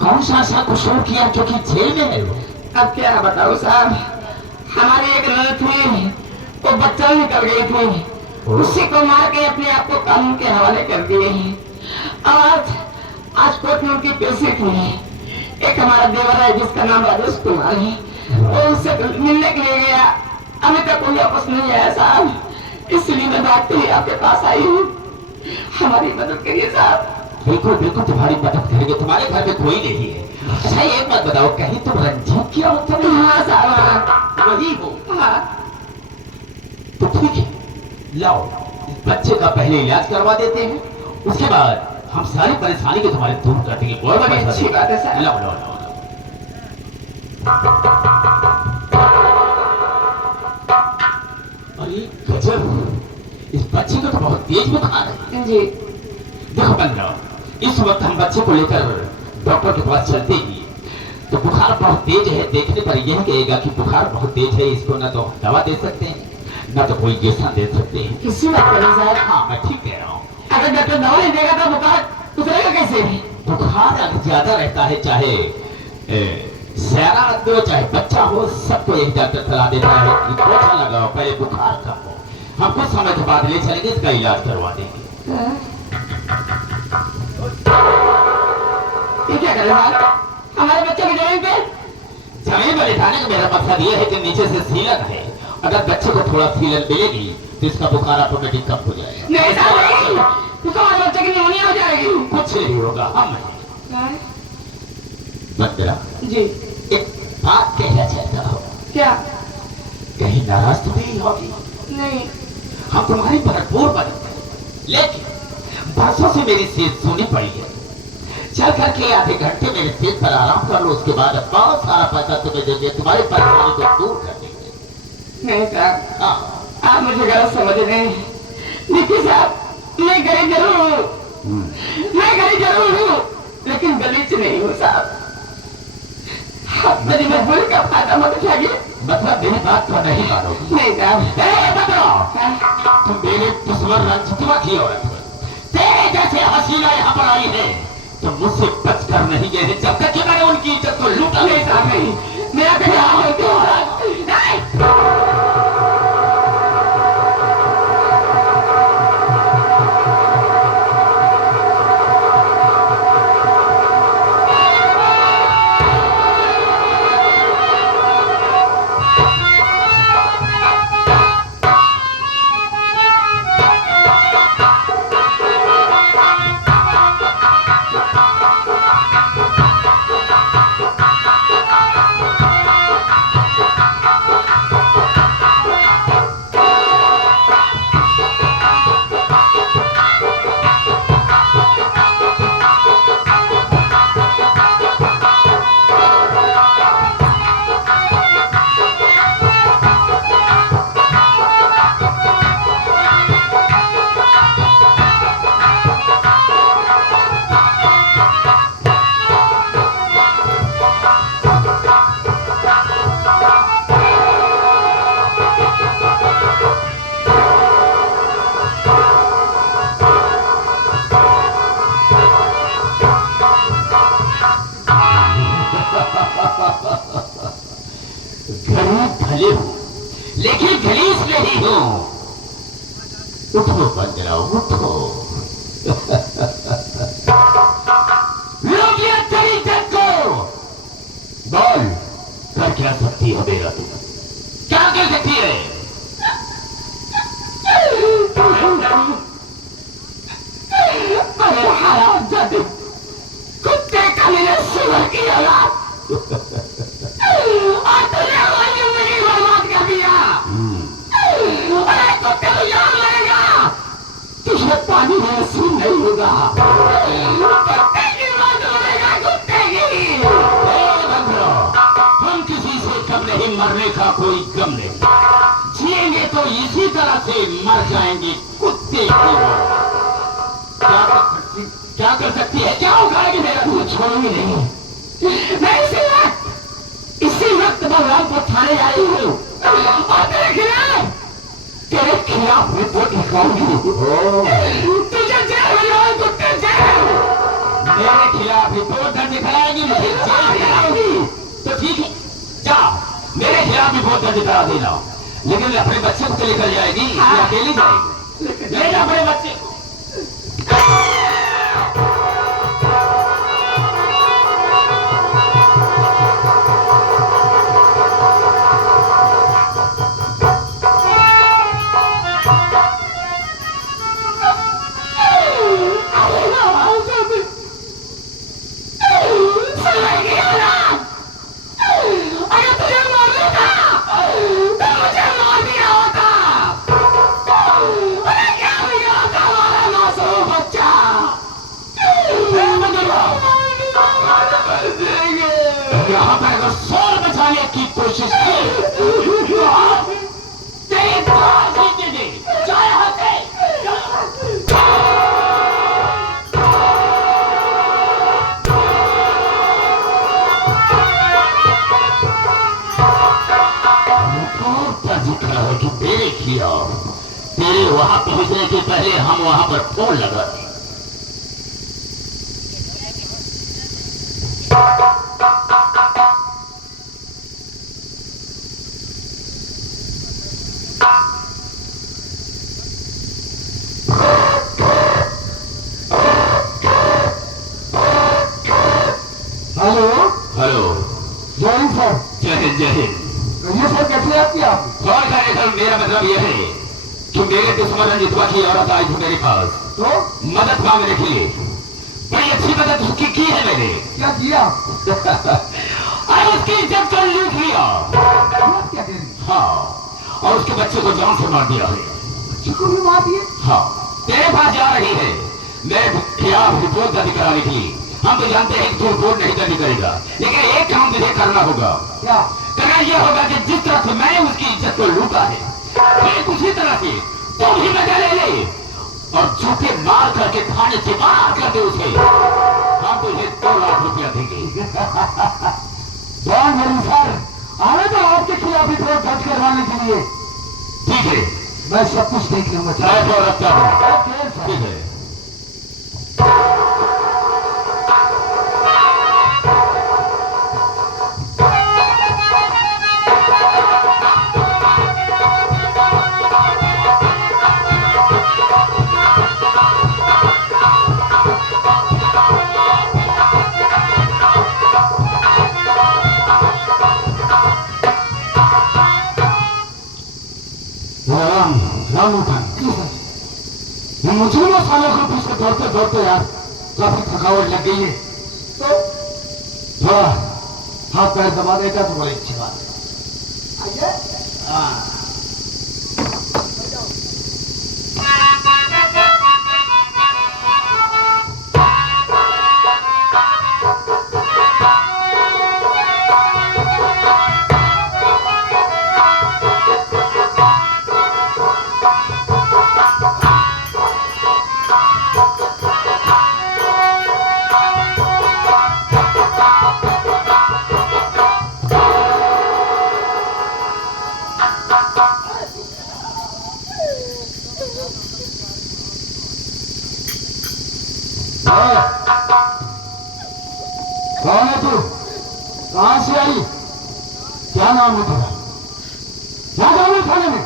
कौन सा ऐसा कुछ किया जो कि जेल में है वो? अब क्या बताओ साहब। हमारी एक ननद थी वो बच्चा निकल गई थी। उसी को मार के अपने आप को कानून के हवाले कर दिए हैं। आज कोर्ट में उनकी पेशी थी। एक हमारा देवर है जिसका नाम राजेश कुमार है। वो उससे मिलने के लिए गया। अभी तक कोई वापस नहीं आया साहब। इसलिए मैं भागते ही आपके पास आई हूँ। हमारी मदद करिए साहब। बिल्कुल बिल्कुल तुम्हारी मदद करेंगे। तुम्हारे घर में कोई नहीं है। अच्छा एक बात बताओ, कहीं तुम रंजीत किया हो? हाँ साहब वही हो? हाँ। तो ठीक है, लाओ इस बच्चे का पहले इलाज करवा देते हैं, उसके बाद हम सारी परेशानी को तुम्हारे दूर कर देंगे। बहुत बड़ी अच्छी बात है सर। लाओ लाओ लाओ। अरे गजब, इस बच्चे को तो बहुत तेज बुखार है। जी। देखो बंदा, इस वक्त हम बच्चे को लेकर डॉक्टर के पास चलते ही तो बुखार बहुत तेज है। देखने पर यही कहेगा कि बुखार बहुत तेज है। इसको ना तो दवा दे सकते हैं ना तो कोई इंजेक्शन दे सकते हैं। किसी बात करें साहब। हाँ मैं ठीक कह रहा हूँ। अगर डॉक्टर दवा नहीं देगा तो बुखार उतरेगा कैसे? बुखार अगर ज्यादा रहता है, चाहे सैरा आदमी हो चाहे बच्चा हो, सबको यही डॉक्टर सलाह देता है कि पोछा लगाओ, पहले बुखार कम हो। हम कुछ समय के बाद ले चलेंगे, इसका इलाज करवा देंगे। ये क्या करें साहब? हमारे बच्चे की जमीन पे जमीन पर लिटाने का मेरा मकसद ये है कि नीचे से सीलन है, अगर बच्चे को थोड़ा सीलन मिलेगी तो इसका बुखार ऑटोमेटिक कम हो जाएगा। नहीं साहब नहीं, तो हमारे बच्चे की निमोनिया हो जाएगी। कुछ नहीं होगा। हम बंदरा जी। एक बात कहना चाहता हूँ। क्या? कहीं नाराज तो नहीं होगी? नहीं। हम तुम्हारी भरपूर मदद करेंगे, लेकिन बरसों से मेरी सेहत सोनी पड़ी है। चल करके आधे घंटे मेरे सेहत पर आराम कर लो, उसके बाद बहुत सारा पैसा तुम्हें देंगे, तुम्हारी परेशानी को दूर कर देंगे। नहीं साहब, हाँ। आप मुझे गलत समझ रहे हैं। देखिए साहब, मैं गरीब जरूर हूँ, मैं गरीब जरूर हूँ, लेकिन गलीच नहीं हूँ साहब। मेरी मजबूरी का फायदा मत उठाइए। मतलब मेरी बात को नहीं मानोगी? नहीं साहब। तुम मेरे दुश्मन रंजितवा की औरत हो। तेरे जैसे हसीना यहाँ पर आई है तो मुझसे बचकर नहीं गए हैं जब तक कि मैंने उनकी इज्जत को लूटा नहीं साहब नहीं, मेरा ख्याल है क्यों? गरीब भले हो लेकिन गलीस नहीं हो। उठो बंदरा उठो। लोग ये तेरी जग को बोल कर क्या सकती है मेरा तुम? क्या कर सकती है? अरे हरामजादे, कुत्ते का मेरे सुअर की औलाद, और तूने हमारी जिंदगी बर्बाद कर दिया। अरे कुत्ते को याद रहेगा, तुझे पानी में नसीब नहीं होगा। कुत्ते की बात बोलेगा, कुत्ते की। हम किसी से कम नहीं, मरने का कोई गम नहीं। जिएंगे तो इसी तरह से मर जाएंगे कुत्ते की। क्या कर सकती है? क्या उखाड़ेगी मेरा? तू छोड़ूंगी नहीं। मैं इसी वक्त बलरामपुर थाने आई हूँ और तेरे खिलाफ रिपोर्ट लिखाऊंगी। तुझे जेल में जाओ, कुत्ते जेल। मेरे खिलाफ रिपोर्ट दर्ज कराएगी, मुझे जेल कराऊंगी। तो ठीक है, जाओ मेरे खिलाफ रिपोर्ट दर्ज करा देना, लेकिन अपने बच्चे को तो लेकर जाएगी या अकेली जाएगी? ले जा अपने बच्चे को। यहाँ पर अगर सोल बचाने की कोशिश की तो आप तेरी बात जीते दे, चाहे हंसे। जिक्र है कि तेरे खिलाफ, तेरे वहां पहुंचने के पहले हम वहां पर फोन लगा थे। हेलो हेलो, जय हिंद सर। जय हिंद जय हिंद। ये सर कैसे याद किया आपने? कौन करे सर? मेरा मतलब यह है कि मेरे दुश्मन रंजितवा की औरत आई थी मेरे पास तो मदद मांगने के लिए। बड़ी अच्छी मदद उसकी की है मैंने। क्या किया? और उसकी इज्जत को लूट लिया। क्या कह रही? हाँ, और उसके बच्चे को जान से मार दिया है। बच्चे को भी मार दिए? हाँ, तेरे पास जा रही है मेरे खिलाफ रिपोर्ट दर्ज कराने के लिए। हम तो जानते हैं कि तू रिपोर्ट नहीं दर्ज करेगा, लेकिन एक काम तुझे करना होगा। क्या करना यह होगा कि जिस तरह से मैंने उसकी इज्जत को लूटा है, ठीक उसी तरह से तुम भी मजा ले ले और जूते मार करके थाने से बाहर कर दे उसे। हम तुझे 2 लाख रुपया देंगे। बॉन्ड मेरी सर आवे तो आपके खिलाफ रिपोर्ट दर्ज करवाने के लिए। ठीक है, मैं सब कुछ देख लूंगा। मैं तो रखता हूँ। Okay sir. ठीक है। राम राम उठान ये मुजरिमों सालों को पीछे दौड़ते दौड़ते यार काफी थकावट लग गई है, तो थोड़ा हाथ पैर दबाने का तो बड़ी अच्छी बात है। आइए। हाँ। कौन है तू? कहां से आई? क्या नाम है तेरा? क्या काम है थाने में?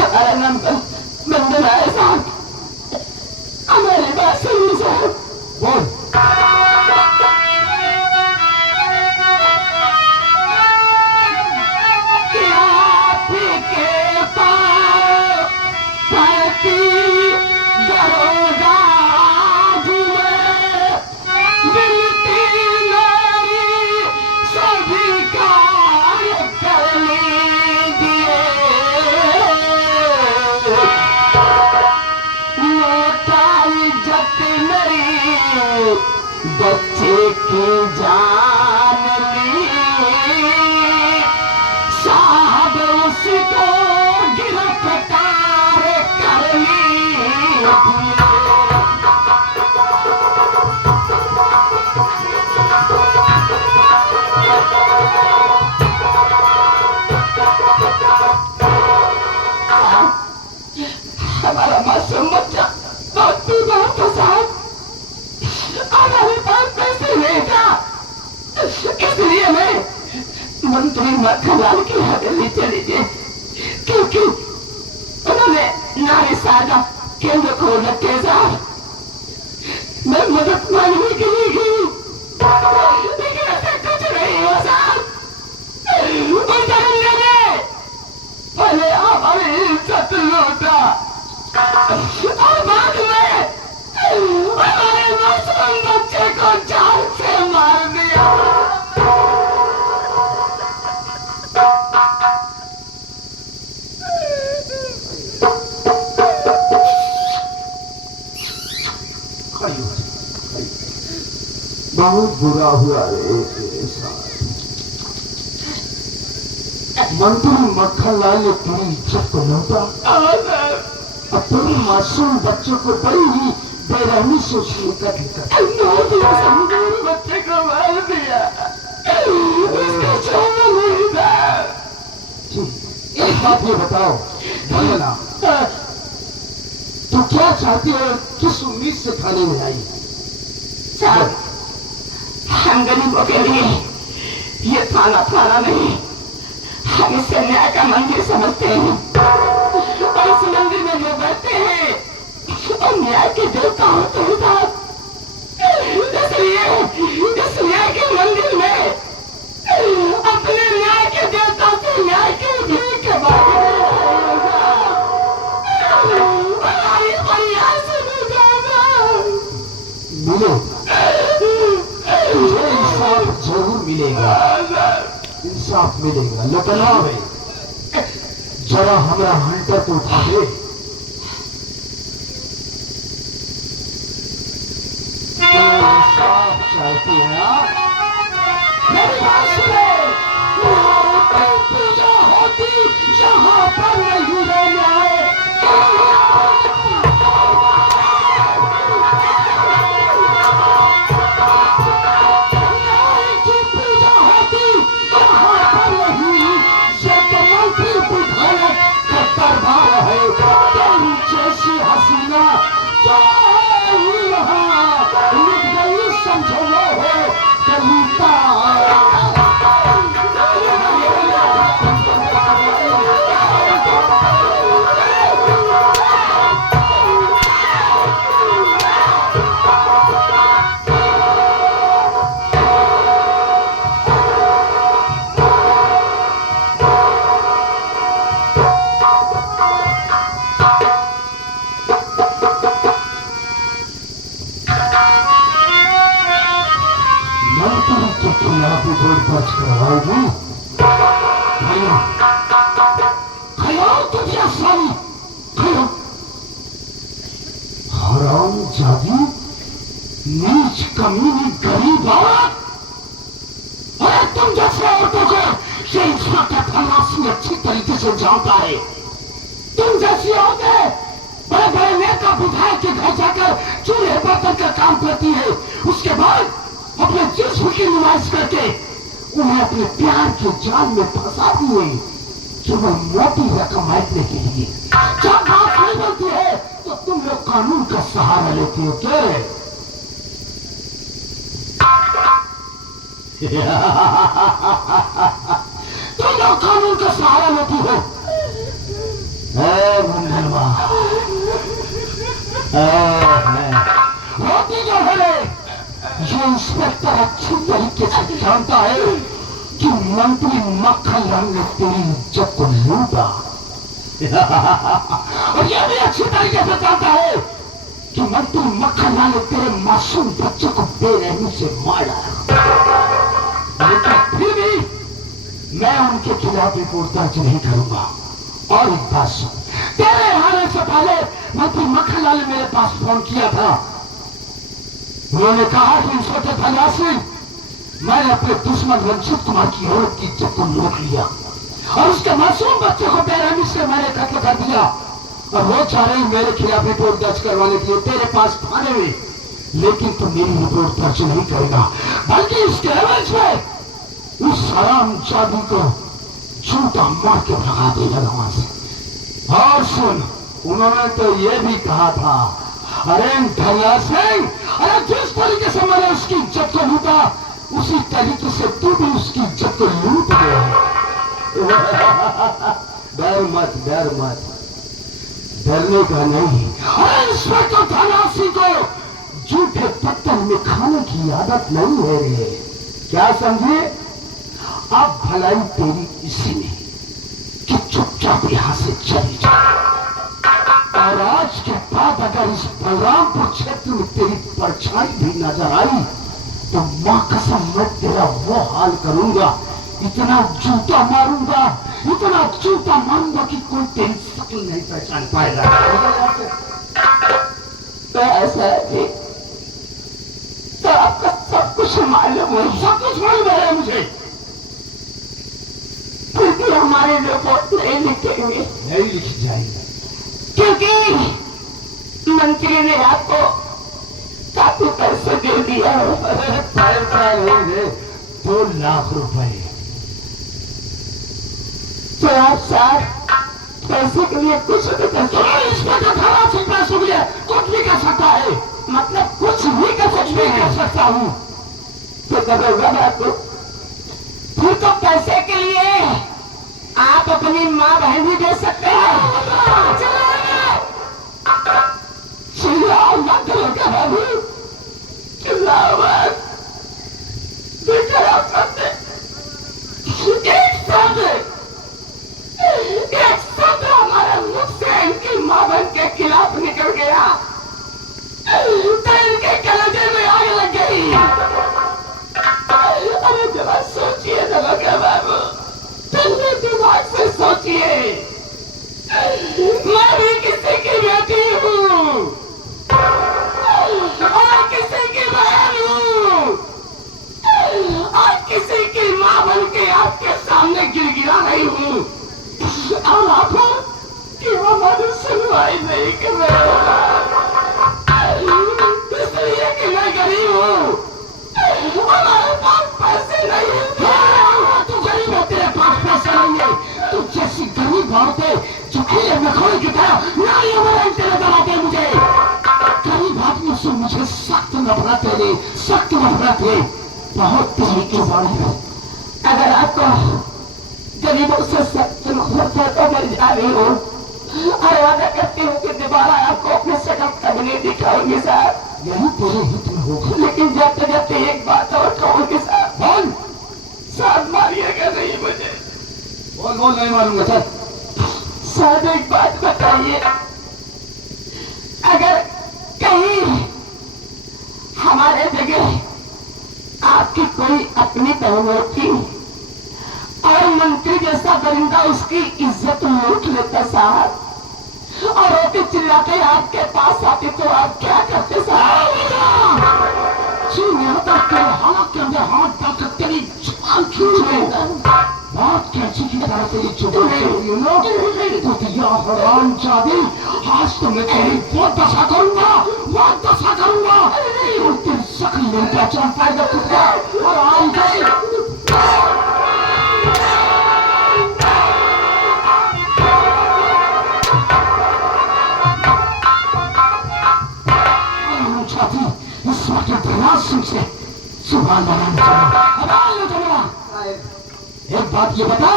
हमारा नाम बंदना है साहब। हमारी बात सुनिए साहब। बोल। बच्चे की जान ली साहब, उसको गिरफ्तार कर ली। हमारा मासूम बच्चा बहुत बीमार था साहब, हमारे पास पैसे नहीं था, इसलिए मैं मंत्री मक्खनलाल की हवेली चली गई, क्योंकि उन्होंने नारी सादा केंद्र खोल रखे साहब। मैं मदद मांगने के लिए गई, लेकिन ऐसा कुछ नहीं हुआ साहब। उस दरिंदे ने पहले हमारी इज्जत लूटा और बाद में हमारे मासूम बच्चे को जान से मार दिया। बहुत बुरा हुआ रे तेरे साथ। मंत्री मक्खनलाल ने तेरी इज्जत को लूटा, अब तेरे मासूम बच्चों को बड़ी ही बेरहमी से उसने कत्ल कर बच्चे को मार दिया, उसका छोड़ा नहीं था। एक बात ये बताओ वंदना, तू क्या चाहती हो और किस उम्मीद से थाने में आई? साहब, हम गरीबों के लिए ये थाना नहीं, हम इसे न्याय का मंदिर समझते हैं, और इस मंदिर में जो बैठते हैं और न्याय के देवता होते हैं साहब। इसलिए इस न्याय के मंदिर में अपने न्याय के देवता से न्याय की भीख मांगने तुझे इंसाफ जरूर मिलेगा, इंसाफ मिलेगा। लटनवा भाई जरा हमारा हंटर को उठा दे। इंसाफ चाहती है आप? मेरी बात सुने, यहाँ पर पूजा होती, यहाँ पर नहीं रहना है। खिलाफ रिपोर्ट दर्ज करवाओगी? खड़ो खड़ो तुझे सारी खड़ो। हराम जादी, नीच कमीनी गरीब औरत। अरे तुम जैसे औरतों को ये इंस्पेक्टर खन्नासी अच्छी तरीके से जानता है। तुम जैसी औरतें बड़े बड़े नेता विधायक के घर जाकर चूल्हे बर्तन का काम करती है, उसके बाद अपने जिस्म की नुमाइश करके उन्हें अपने प्यार के जाल में फंसा दिए केवल मोटी रकम ऐंठने के लिए। जब बात नहीं बनती है तो तुम लोग कानून का सहारा लेते हो क्या? तुम लोग कानून का सहारा लेती हो। मंगलवा होती जो है, ये इंस्पेक्टर अच्छी तरीके से जानता है कि मंत्री मक्खनलाल ने तेरी इज्जत को लूटा। और ये भी अच्छी तरीके से जानता है कि मंत्री मक्खनलाल ने तेरे मासूम बच्चे को बेरहमी से मारा। लेकिन फिर भी मैं उनके खिलाफ रिपोर्ट दर्ज नहीं करूंगा। और एक बात सुन, तेरे आने से पहले मंत्री मक्खनलाल ने मेरे पास फोन किया था। उन्होंने कहा कि इंस्पेक्टर खन्नासी, मैंने अपने दुश्मन रंजीत कुमार की औरत की इज्जत को लूट लिया और उसके मासूम बच्चे को बेरहमी से मैंने कत्ल कर दिया। और वो चाह रही मेरे खिलाफ रिपोर्ट दर्ज करवाने के लिए तेरे पास थाने में, लेकिन तू मेरी रिपोर्ट दर्ज नहीं करेगा, बल्कि इसके एवज में उस हराम जादी को झूठा मार के भगा देगा वहां से। और सुन, उन्होंने तो ये भी कहा था, अरे धनिया सिंह, अरे जिस तरीके से मैंने उसकी इज्जत को लूटा उसी तरीके से तू भी उसकी इज्जत को लूट गया। डर मत, डर मत, डरने का नहीं। अरे इंस्पेक्टर खन्नासी को झूठे पत्थर में खाने की आदत नहीं है रे, क्या समझे? अब भलाई तेरी इसी में कि चुपचाप यहां से चली जा। और आज के बाद अगर इस बलरामपुर क्षेत्र में तेरी परछाई भी नजर आई तो मां कसम मैं तेरा वो हाल करूंगा, इतना जूता मारूंगा, इतना जूता मारूंगा कि कोई तेरी शक्ल नहीं पहचान पाएगा। तो ऐसा है तो आपका सब कुछ मालूम है, सब कुछ मालूम है मुझे। फिर भी हमारे रिपोर्ट नहीं लिखेंगे, नहीं लिखी जाएगी क्योंकि मंत्री ने आपको काफी पैसे दे दिया। पैसा नहीं दे, 2 लाख रुपए। तो आप साहब पैसे के लिए कुछ भी कर सकते हैं। इंस्पेक्टर खन्नासी पैसों के लिए कुछ भी कर सकता है, मतलब कुछ भी कर सकता हूँ। तो करोगा आपको, फिर तो पैसे के लिए आप अपनी माँ बहन भी दे सकते हैं। चिल्लाओ ना करोगे बाबू, चिल्लाओ मत। देखकर आप करते एक शब्द हमारे मुख से इनकी माँ बहन के खिलाफ निकल गया तो इनके कलेजे में आग लग गई। अरे जरा सोचिए जरा बाबू, ठंडे दिमाग से सोचिए। मैं भी किसी की बेटी हूँ और किसी की बहन हूँ और किसी की माँ बन के आपके सामने गिड़गिड़ा रही हूँ और आप कि हमारी सुनवाई नहीं कर रहे, इसलिए कि मैं गरीब हूँ, हमारे पास पैसे नहीं है। तू गरीब है, तेरे पास पैसे नहीं है, तू जैसी गरीब औरतें जो खेले में खोल की तरह नालियों में तेरे दबाते मुझे। गरीब आदमी से मुझे सख्त नफरत है, सख्त नफरत है, बहुत तेरी जुबानी है। अगर आपको गरीबों से सख्त नफरत है तो मैं जा रही हूँ और वादा करती हूँ कि दोबारा आपको अपनी शक्ल कभी नहीं दिखाऊंगी साहब। यही तेरे हित में होगा। लेकिन जाते जाते एक बात और कहूंगी साहब। बोल साहब, मारिएगा नहीं मुझे। बोल बोल, नहीं मारूंगा सर। साहब एक बात बताइए, अगर कहीं हमारे जगह आपकी कोई अपनी बहन होती और मंत्री जैसा दरिंदा उसकी इज्जत लूट लेता साहब, और रोटी चिल्लाते आपके पास आते तो आप क्या करते साहब? जी मैं तो हाथ के अंदर हाथ डालकर तेरी जुबान खींच लेगा। बात कैसी की तरह तेरी जुबान तो दिया हराम जादी, आज तो मैं तेरी वो दशा करूंगा, वो दशा करूंगा। और तेरी शक्ल में पहचान पाएगा तुझे हराम जादी। इस वक्त से सुभान एक बात ये बता,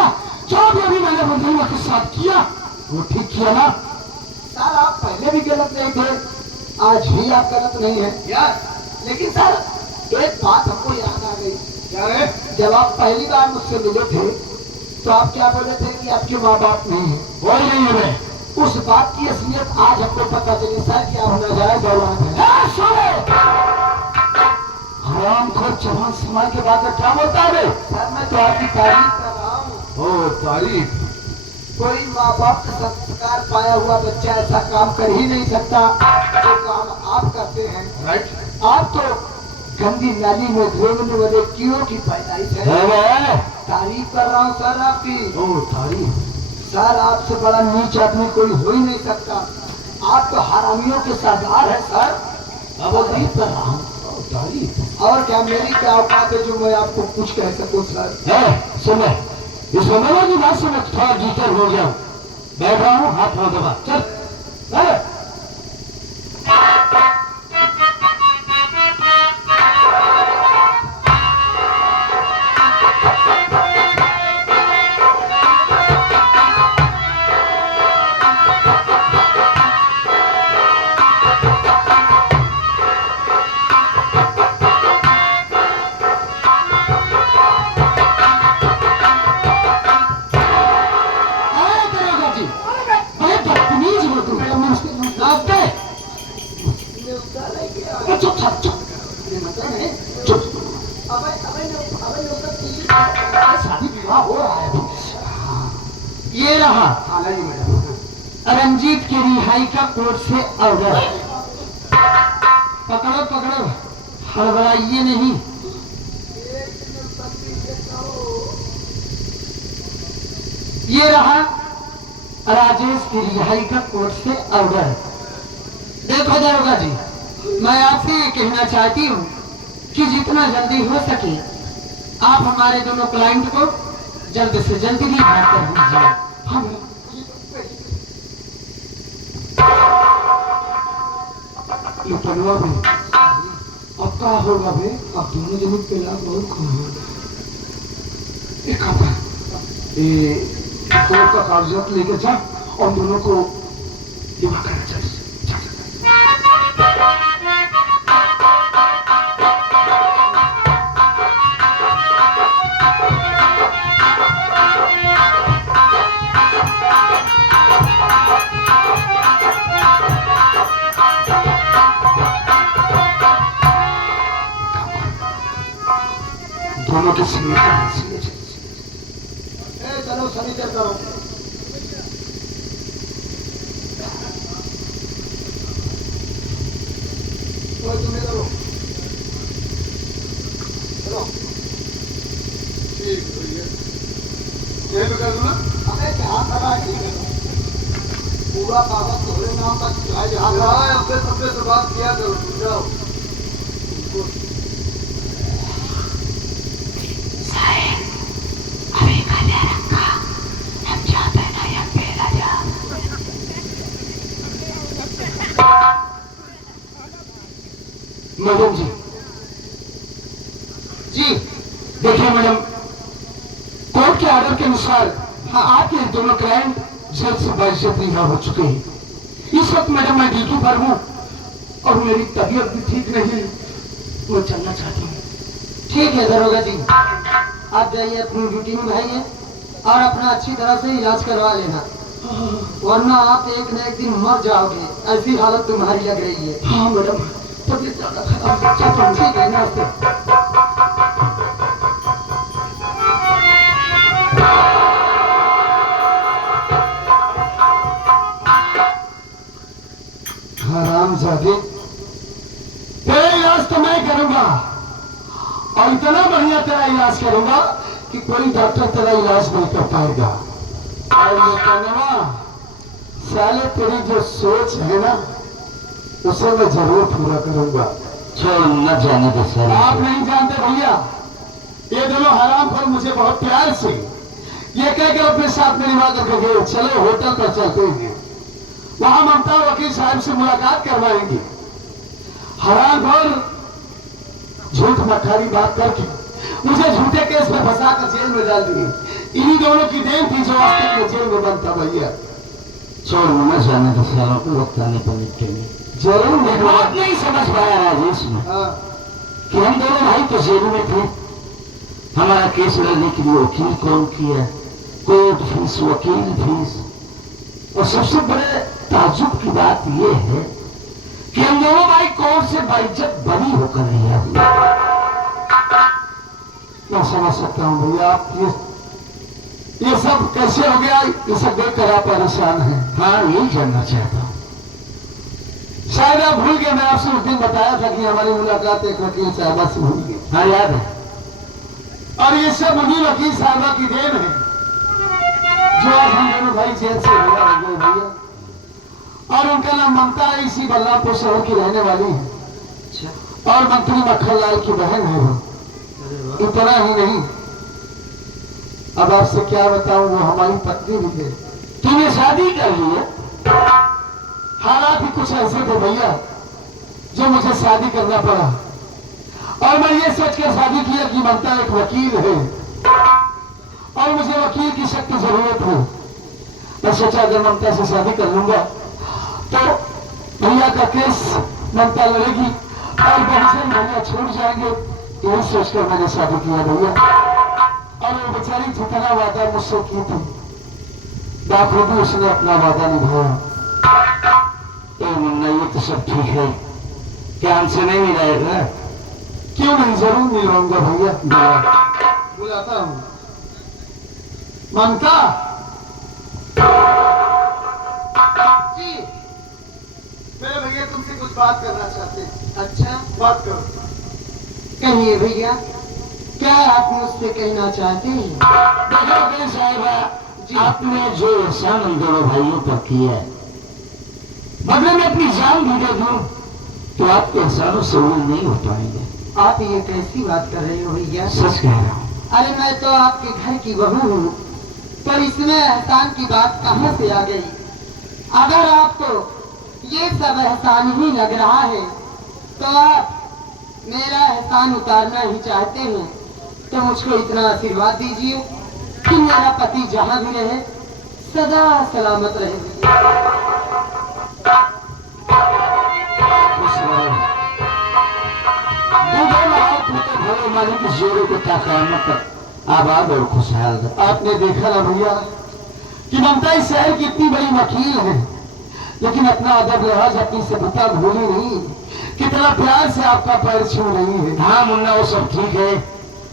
जो भी अभी मैंने बंधुआ के साथ किया वो ठीक किया ना? सर आप पहले भी गलत नहीं थे, आज भी आप गलत नहीं है यार। लेकिन सर एक बात हमको याद आ गई। क्या है? जब आप पहली बार मुझसे मिले थे तो आप क्या बोले थे कि आपके माँ बाप नहीं है? वही नहीं है। उस बात की असलियत आज हमको पता चली सर, क्या होना जाए औलाद है। हराम खोर जवान समाज के बाद क्या बोलता है? सर मैं तो आपकी तारीफ कर रहा हूँ। ओ तारीफ? कोई माँ बाप का संस्कार पाया हुआ बच्चा ऐसा काम कर ही नहीं सकता जो काम आप करते हैं। राइट। आप तो गंदी नाली में घूमने वाले कीड़ों की पैदाइश है। तारीफ कर रहा हूँ सर आपकी। ओ तारीफ? सर आपसे बड़ा नीच आदमी कोई हो ही नहीं सकता। आप तो हरामियों के सरदार है सर। तारीफ कर रहा हूँ। तारीफ? और क्या मेरी क्या औकात है जो मैं आपको कुछ कह सकूं सर? सुनो, इस मनोज की बात से मैं थोड़ा गीटर हो गया हूँ। बैठ रहा हूँ, हाथ हो दबा चल। शादी विवाह हो रहा है। ये रहा रंजीत की रिहाई का कोर्ट से ऑर्डर। पकड़ो पकड़ो, हड़बड़ाइए नहीं। ये रहा राजेश की रिहाई का कोर्ट से ऑर्डर। देखो दरोगा जी, मैं आपसे ये कहना चाहती हूँ कि जितना जल्दी हो सके आप हमारे दोनों क्लाइंट को जल्द से जल्द रिहा कर दीजिए। हम लुटनवा भी अब क्या होगा बे? अब दोनों जमीन पे लाभ बहुत कम है। एक काम कर, कोर्ट का कागजात लेके जा और दोनों को रिहा करना चाहिए। दोनों के चलो सनीचर करो। तुम्हें करो। चलो ठीक है, यही पे कर दो ना। अबे जहाँ करा ठीक है, पूरा कागज तुम्हारे नाम का चाहे जहाँ करा है अपने सबसे से बात किया करो। जाओ मैडम जी देखिए मैडम, कोर्ट के ऑर्डर के अनुसार हाँ आपके दोनों क्लाइंट जल्द से बाइज्जत रिहा हो चुके हैं। इस वक्त मैडम मैं ड्यूटी पर हूँ और मेरी तबीयत भी ठीक नहीं, मैं चलना चाहती हूँ। ठीक है दरोगा जी, आप जाइए अपनी ड्यूटी में भाइए और अपना अच्छी तरह से इलाज करवा लेना, वरना आप एक न एक दिन मर जाओगे, ऐसी हालत तुम्हारी लग रही है। हाँ मैडम, तबीयत ज्यादा खराब है। ठीक है, नमस्ते। शादी, तेरा इलाज तो मैं करूंगा और इतना बढ़िया तेरा इलाज करूंगा कि कोई डॉक्टर तेरा इलाज नहीं कर पाएगा। और ये कहना साले तेरी जो सोच है ना उसे मैं जरूर पूरा करूंगा। छोड़ न जाने दे सर। आप नहीं जानते भैया, ये दोनों हराम पर मुझे बहुत प्यार से ये कहकर अपने साथ में निभा करके गए, चलो होटल पर चलते हैं, वहां ममता वकील साहब से मुलाकात करवाएंगे। हराम पर झूठ मठारी बात करके मुझे झूठे केस में फंसा कर जेल में डाल दिए। इन्हीं दोनों की देन थी जो आज तक मैं जेल में बंद था भैया। छोड़ न जाने दे सालों को वक्त आने पर निकलेंगे। जरूर एक बात नहीं समझ पाया राजेश में कि हम दोनों भाई तो जेल में थे, हमारा केस लड़ने के लिए वकील कौन किया, कोर्ट फीस, वकील फीस, और सबसे बड़े ताज्जुब की बात यह है कि हम दोनों भाई कोर्ट से बाइज्जत बरी होकर रहे। मैं समझ सकता हूँ भैया, आप ये सब कैसे हो गया, ये सब देखकर आप परेशान हैं। हाँ यही जानना चाहता हूँ। शायद आप भूल गए, मैं आपसे उस दिन बताया था कि हमारी मुलाकात एक वकील साहबा से हुई है। हाँ याद है। और ये सब उन्हीं वकील साहबा की देन है जो आज हम दोनों भाई जेल से रिहा हो गए भैया। और उनका नाम ममता है, इसी बल्लापुर शहर की रहने वाली है और मंत्री मक्खन लाल की बहन है वो। इतना ही नहीं, अब आपसे क्या बताऊं, वो हमारी पत्नी भी है। तूने शादी कर ली है? हालात ही कुछ ऐसे थे भैया जो मुझे शादी करना पड़ा और मैं ये सोचकर शादी किया कि ममता एक वकील है और मुझे वकील की सख्त जरूरत है। मैं सोचा अगर ममता से शादी कर लूंगा तो भैया का केस ममता लड़ेगी और बहुजन भैया छूट जाएंगे। यही सोचकर मैंने शादी किया भैया। और वो बेचारी जितना वादा मुझसे की थी बाखूबी उसने अपना वादा निभाया। मुन्ना ये तो सब ठीक है, क्या हमसे नहीं मिलाएगा? क्यों नहीं, जरूर मिलवाऊंगा भैया। बुलाता हूँ ममता जी, मेरे भैया तुमसे कुछ बात करना चाहते हैं। अच्छा बात करो। कहिए भैया, क्या आप मुझसे कहना चाहते हैं? देखो वकील साहिबा, आपने जो एहसान हम दोनों भाइयों पर किया है, बदले में अपनी जान भी दे दूं तो आपके एहसानों से वो नहीं हो पाएंगे। आप ये कैसी बात कर रहे हो भैया? सच कह रहा हूँ। अरे मैं तो आपके घर की बहू हूँ, पर इसमें एहसान की बात कहाँ से आ गई? अगर आपको ये सब एहसान ही लग रहा है तो आप मेरा एहसान उतारना ही चाहते हैं तो मुझको इतना आशीर्वाद दीजिए कि मेरा पति जहाँ भी रहे सदा सलामत रहे। भले मालिक जोड़ों को ताकामत आबाद और खुशहाल रहे। आपने देखा ना भैया कि ममता इस शहर की इतनी बड़ी वकील है लेकिन अपना अदब लिहाज अपनी सभ्यता भूली नहीं, कितना प्यार से आपका पैर छू रही है। हाँ मुन्ना वो सब ठीक है,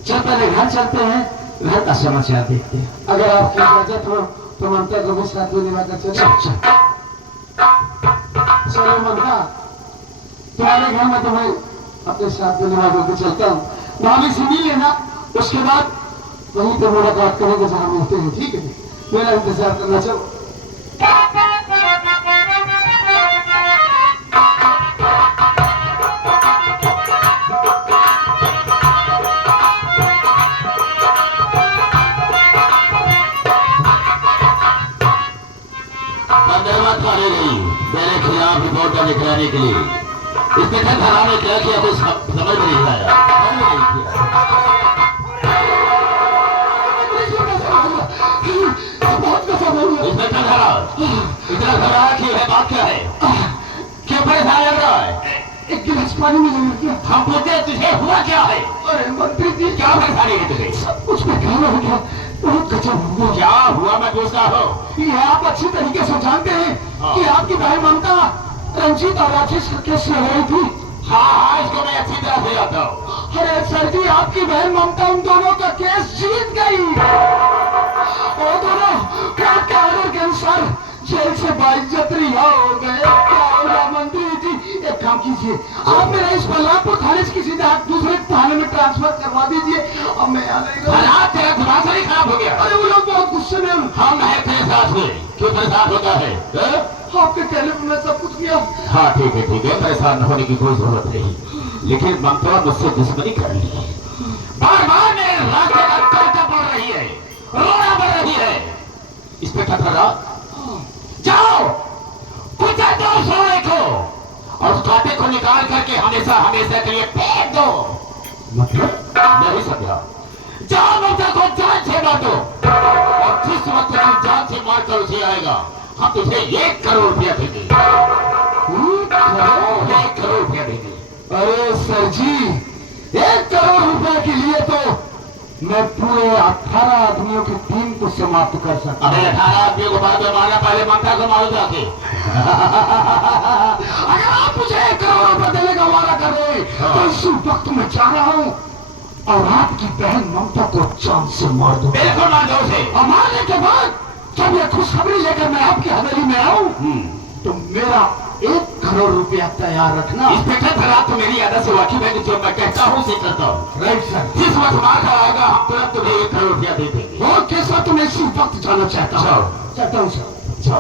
चल पहले घर चलते हैं, घर का समाचार देखते हैं। अगर आपकी इजाजत हो तो ममता को भी साथ में लेकर चलो। चलो ममता, तुम्हारे घर में तुम्हें अपने साथ में निभा करके चलता हूँ। भाभी से मिल लेना, उसके बाद वहीं पर मुलाकात करेंगे जहाँ मिलते हैं। ठीक है, मेरा इंतजार करना। चलो मेरे खिलाफ रिपोर्ट निकलाने के लिए इंस्पेक्टर थाना ने क्या किया कुछ समझ में नहीं आया। इंस्पेक्टर थाना इतना घबरा की है, बात क्या है, क्यों परेशान लग रहा है? एक गिलास पानी में जरूर किया। हम पूछते हैं तुझे हुआ क्या है? अरे मंत्री जी, क्या परेशानी है तुझे? सब कुछ बेकार हो गया, बहुत गजब हुआ। क्या हुआ मैं पूछता हूँ। ये आप अच्छी तरीके से जानते हैं कि आपकी बहन ममता रंजीत और राजेश का केस लड़ रही थी। हाँ इसको मैं अच्छी तरह से जानता हूँ। अरे सर जी, आपकी बहन ममता उन दोनों का केस जीत गई। वो दोनों कोर्ट के ऑर्डर के अनुसार जेल से बाइज्जत रिहा हो गए। क्या होगा मंत्री जी, काम कीजिए, आप मेरा इस बलरामपुर थाने से किसी दूसरे थाने में ट्रांसफर करवा दीजिए। अब मैं यहाँ नहीं रहूँगा। हालात तेरा दिमाग नहीं खराब हो गया। अरे वो लोग बहुत गुस्से में हैं। हम है तेरे साथ में, क्यों परेशान होता है? आपके कहने पर मैं सब कुछ किया। हाँ ठीक है, परेशान होने की कोई जरूरत नहीं। लेकिन ममता मुझसे दुश्मनी कर ली, बार बार मेरे रास्ते का कांटा पड़ रही है, रोना बढ़ रही है। इस पे ठहरा, जाओ कुछ दो सोने को और उस कांटे को निकाल करके हमेशा हमेशा के लिए फेंक दो। मतलब नहीं समझा? जाओ ममता को जान से मार दो, और जिस वक्त तू जान से मार कर उसे आएगा, हम तुझे 1 करोड़ रुपया देंगे। 1 करोड़ रुपया देंगे। अरे सर जी, 1 करोड़ रुपए के लिए तो मैं पूरे 18 आदमियों की टीम को समाप्त कर सकता अबे हूँ। 18 आदमियों को बाद में मारना, पहले ममता को मारो जाके। अगर आप मुझे 1 करोड़ रुपए देने का वादा कर रहे हैं तो इसी वक्त मैं जा रहा हूँ और आपकी बहन ममता को चांद से मार दूं। बिल्कुल मार दो उसे। और मारने के बाद जब ये खुशखबरी लेकर मैं आपकी हवेली में आऊं तो मेरा 1 करोड़ रुपया तैयार रखना। इंस्पेक्टर धरा, तो मेरी आदत से वाकिफ है कि जो मैं कहता हूँ उसे करता हूँ। Right sir. जिस वक्त मार कर आएगा हम तुरंत तुम्हें 1 करोड़ रुपया दे देंगे। और कैसा तो मैं इसी वक्त जाना चाहता हूँ। जाओ। चाहता हूँ सर।